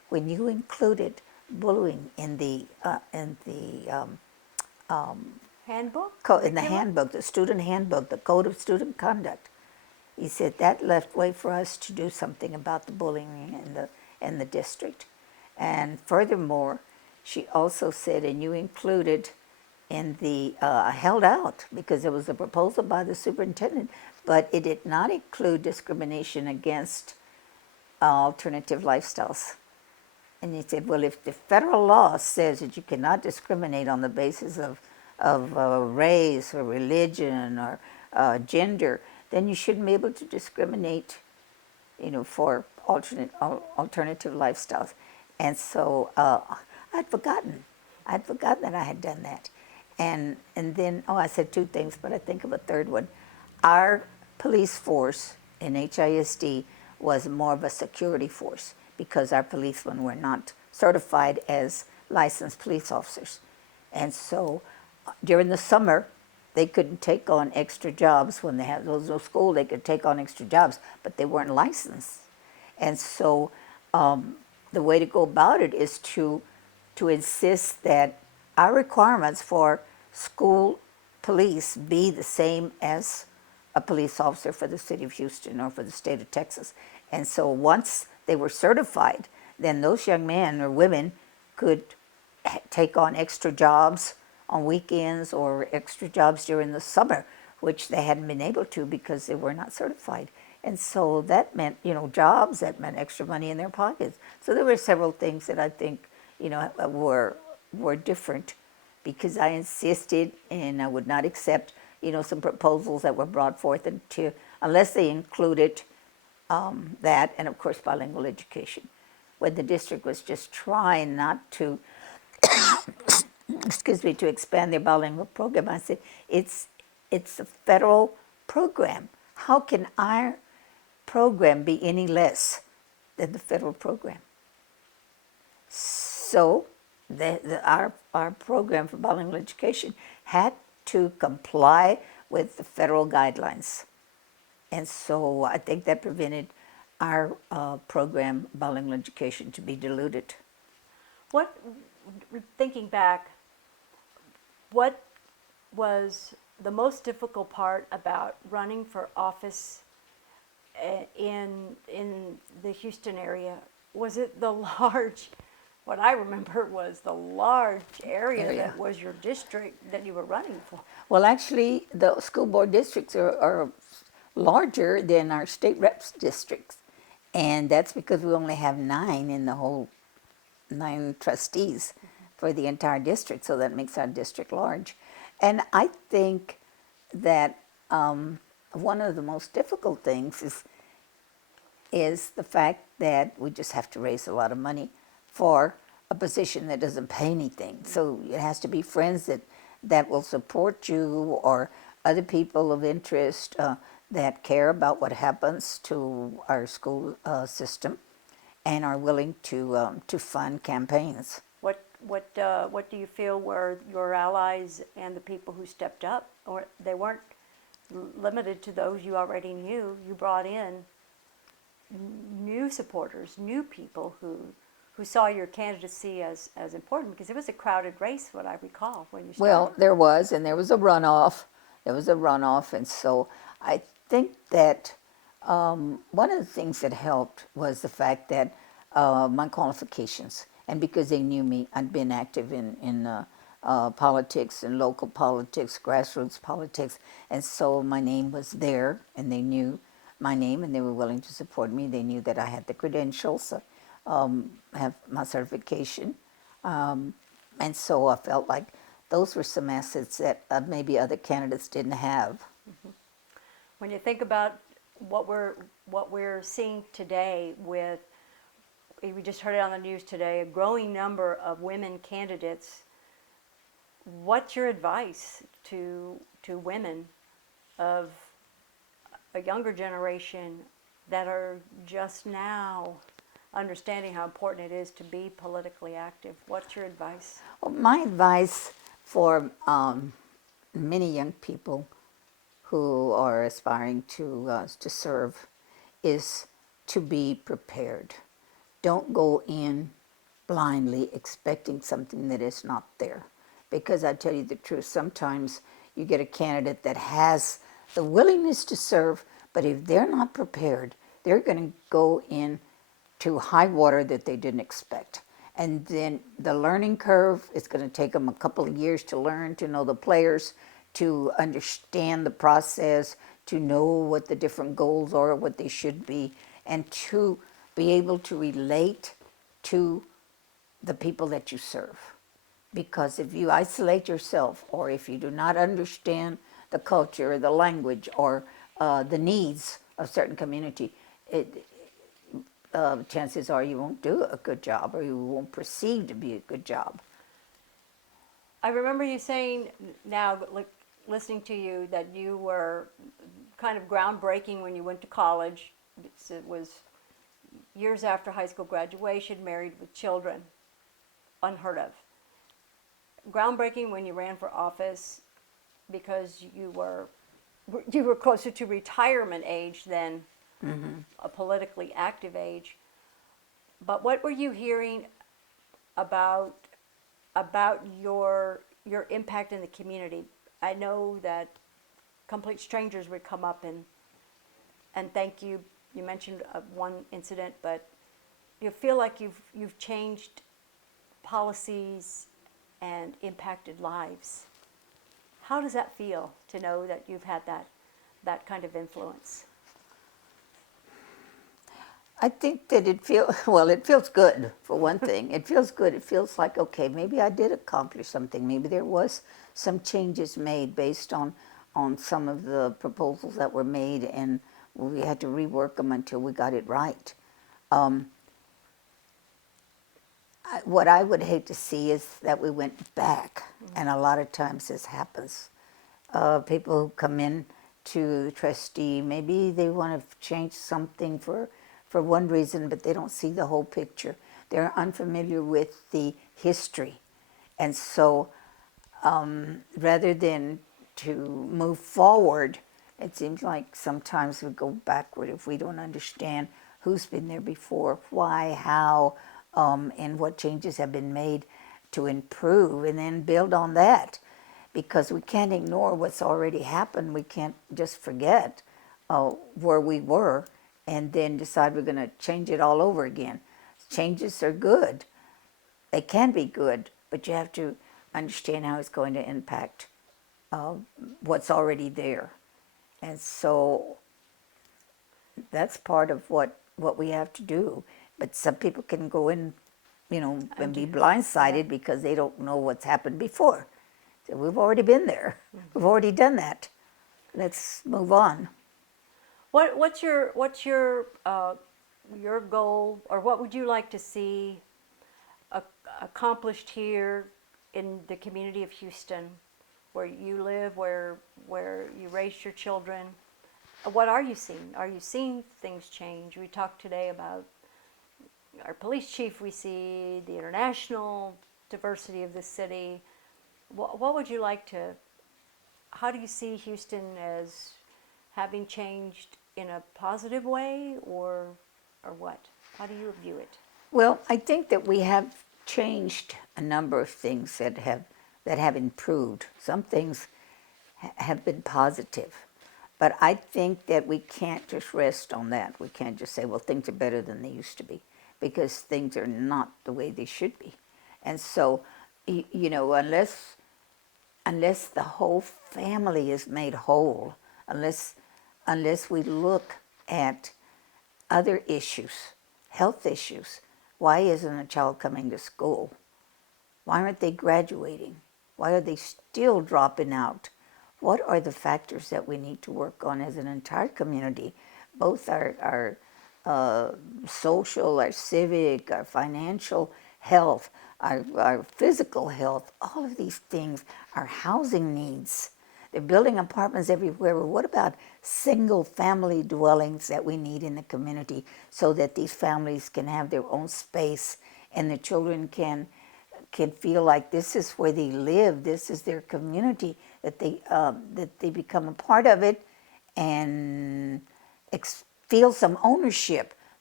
when you included bullying in the Handbook? in the Curriculum? handbook, the student handbook, the code of student conduct, he said that left way for us to do something about the bullying in the district. And furthermore, she also said, and you included in the held out because it was a proposal by the superintendent, but it did not include discrimination against alternative lifestyles. And he said, well, if the federal law says that you cannot discriminate on the basis of race or religion or gender, then you shouldn't be able to discriminate, for alternative lifestyles. And so I'd forgotten. I'd forgotten that I had done that. And then, I said two things, but I think of a third one. Our police force in HISD was more of a security force because our policemen were not certified as licensed police officers. And so during the summer, they couldn't take on extra jobs when they had there was no school. They could take on extra jobs, but they weren't licensed. And so the way to go about it is to insist that our requirements for school police be the same as a police officer for the city of Houston or for the state of Texas. And so once they were certified, then those young men or women could take on extra jobs on weekends or extra jobs during the summer, which they hadn't been able to because they were not certified. And so that meant, jobs, that meant extra money in their pockets. So there were several things that I think, were different because I insisted and I would not accept, some proposals that were brought forth unless they included that and of course bilingual education. When the district was just trying not to to expand their bilingual program, I said, it's a federal program. How can our program be any less than the federal program? So our program for bilingual education had to comply with the federal guidelines. And so I think that prevented our program, bilingual education, to be diluted. Thinking back, what was the most difficult part about running for office in the Houston area? Was it the large, what I remember was the large area that was your district that you were running for? Well, actually, the school board districts are larger than our state reps districts. And that's because we only have 9 in the whole 9 trustees for the entire district, so that makes our district large. And I think that one of the most difficult things is the fact that we just have to raise a lot of money for a position that doesn't pay anything. So it has to be friends that will support you or other people of interest that care about what happens to our school system and are willing to fund campaigns. What do you feel were your allies and the people who stepped up? Or they weren't limited to those you already knew. You brought in new supporters, new people who saw your candidacy as important, because it was a crowded race, what I recall, when you started. Well, there was, and there was a runoff. And so I think that one of the things that helped was the fact that my qualifications, and because they knew me, I'd been active in politics and local politics, grassroots politics, and so my name was there, and they knew my name, and they were willing to support me. They knew that I had the credentials, have my certification, and so I felt like those were some assets that maybe other candidates didn't have. When you think about what we're seeing today with, we just heard it on the news today, a growing number of women candidates, what's your advice to women of a younger generation that are just now understanding how important it is to be politically active? What's your advice? Well, my advice for many young people who are aspiring to serve is to be prepared. don't go in blindly expecting something that is not there. Because I tell you the truth, sometimes you get a candidate that has the willingness to serve, but if they're not prepared, they're going to go in to high water that they didn't expect. And then the learning curve is going to take them a couple of years to learn, to know the players, to understand the process, to know what the different goals are, what they should be, and to be able to relate to the people that you serve. Because if you isolate yourself, or if you do not understand the culture or the language or the needs of certain community, chances are you won't do a good job, or you won't perceive to be a good job. I remember you saying now, like, listening to you, that you were kind of groundbreaking when you went to college. It was years after high school graduation, married with children, unheard of. Groundbreaking when you ran for office because you were closer to retirement age than a politically active age. But what were you hearing about your impact in the community? I know that complete strangers would come up and thank you. You mentioned one incident, but you feel like you've changed policies and impacted lives. How does that feel to know that you've had that kind of influence? I think that it feels good, for one thing. It feels good. It feels like, okay, maybe I did accomplish something. Maybe there was some changes made based on some of the proposals that were made, and we had to rework them until we got it right. What I would hate to see is that we went back, and a lot of times this happens. People who come in to the trustee, maybe they want to change something for one reason, but they don't see the whole picture. They're unfamiliar with the history. And so rather than to move forward, it seems like sometimes we go backward if we don't understand who's been there before, why, how, and what changes have been made to improve, and then build on that. Because we can't ignore what's already happened. We can't just forget where we were and then decide we're going to change it all over again. Changes are good. They can be good, but you have to understand how it's going to impact what's already there. And so that's part of what we have to do. But some people can go in, and be blindsided because they don't know what's happened before. So we've already been there. We've already done that. Let's move on. What's your goal, or what would you like to see accomplished here in the community of Houston, where you live, where you raised your children? What are you seeing? Are you seeing things change? We talked today about our police chief. We see the international diversity of the city. What would you like to? How do you see Houston as having changed in a positive way, or what? How do you view it? Well, I think that we have changed a number of things that have improved. Some things have been positive, but I think that we can't just rest on that. We can't just say, well, things are better than they used to be, because things are not the way they should be. And so, unless the whole family is made whole, unless we look at other issues, health issues. Why isn't a child coming to school? Why aren't they graduating? Why are they still dropping out? What are the factors that we need to work on as an entire community? Both our social, our civic, our financial health, our physical health, all of these things, our housing needs. They're building apartments everywhere. Well, what about single family dwellings that we need in the community, so that these families can have their own space and the children can feel like this is where they live, this is their community, that they become a part of it and feel some ownership,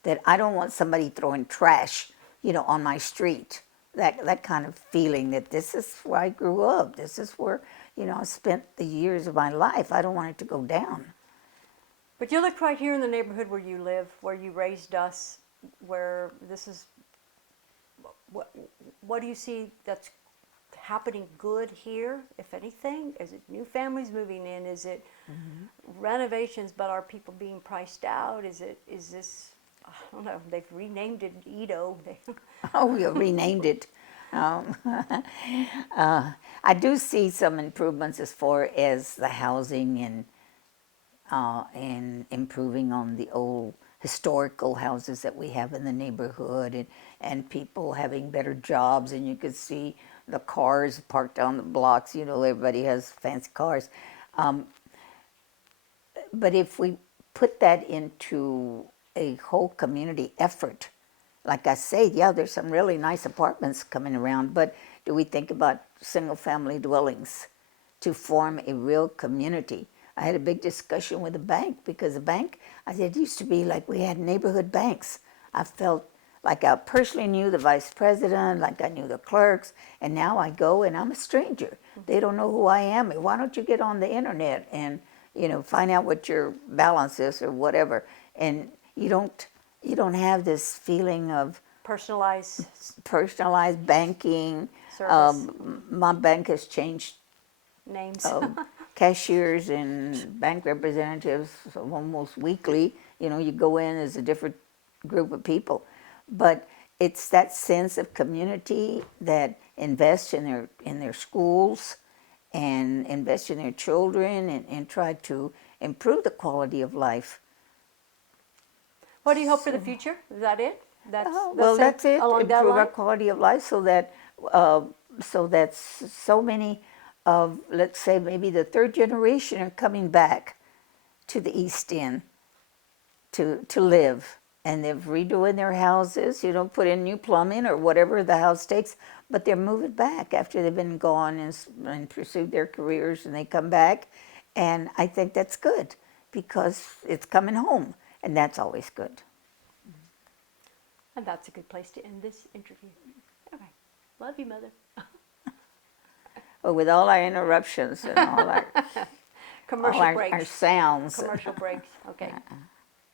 that I don't want somebody throwing trash, on my street. That kind of feeling that this is where I grew up. This is where, I spent the years of my life. I don't want it to go down. But you look right here in the neighborhood where you live, where you raised us, where this is, what do you see that's happening good here, if anything? Is it new families moving in? Is it renovations, but are people being priced out? Is this, I don't know, they've renamed it Edo. Oh, we renamed it. Um, I do see some improvements as far as the housing and improving on the old historical houses that we have in the neighborhood, and people having better jobs, and you could see the cars parked on the blocks. Everybody has fancy cars. But if we put that into a whole community effort, like I say, yeah, there's some really nice apartments coming around, but do we think about single family dwellings to form a real community? I had a big discussion with the bank, because the bank, I said, it used to be like we had neighborhood banks. I felt like I personally knew the vice president, like I knew the clerks, and now I go and I'm a stranger. They don't know who I am. Why don't you get on the internet and find out what your balance is or whatever? And you don't have this feeling of Personalized banking. service, My bank has changed names. cashiers and bank representatives almost weekly. You go in as a different group of people, but it's that sense of community that invests in their schools and invest in their children, and try to improve the quality of life. What do you hope for the future? Is that it? That's it. Along that Improve our line? quality of life so that so many of, let's say, maybe the third generation are coming back to the East End to live, and they're redoing their houses. Put in new plumbing or whatever the house takes, but they're moving back after they've been gone and pursued their careers, and they come back, and I think that's good because it's coming home, and that's always good. And that's a good place to end this interview. Okay. Love you, Mother. But with all our interruptions and all Commercial our breaks. sounds. Commercial breaks. Okay.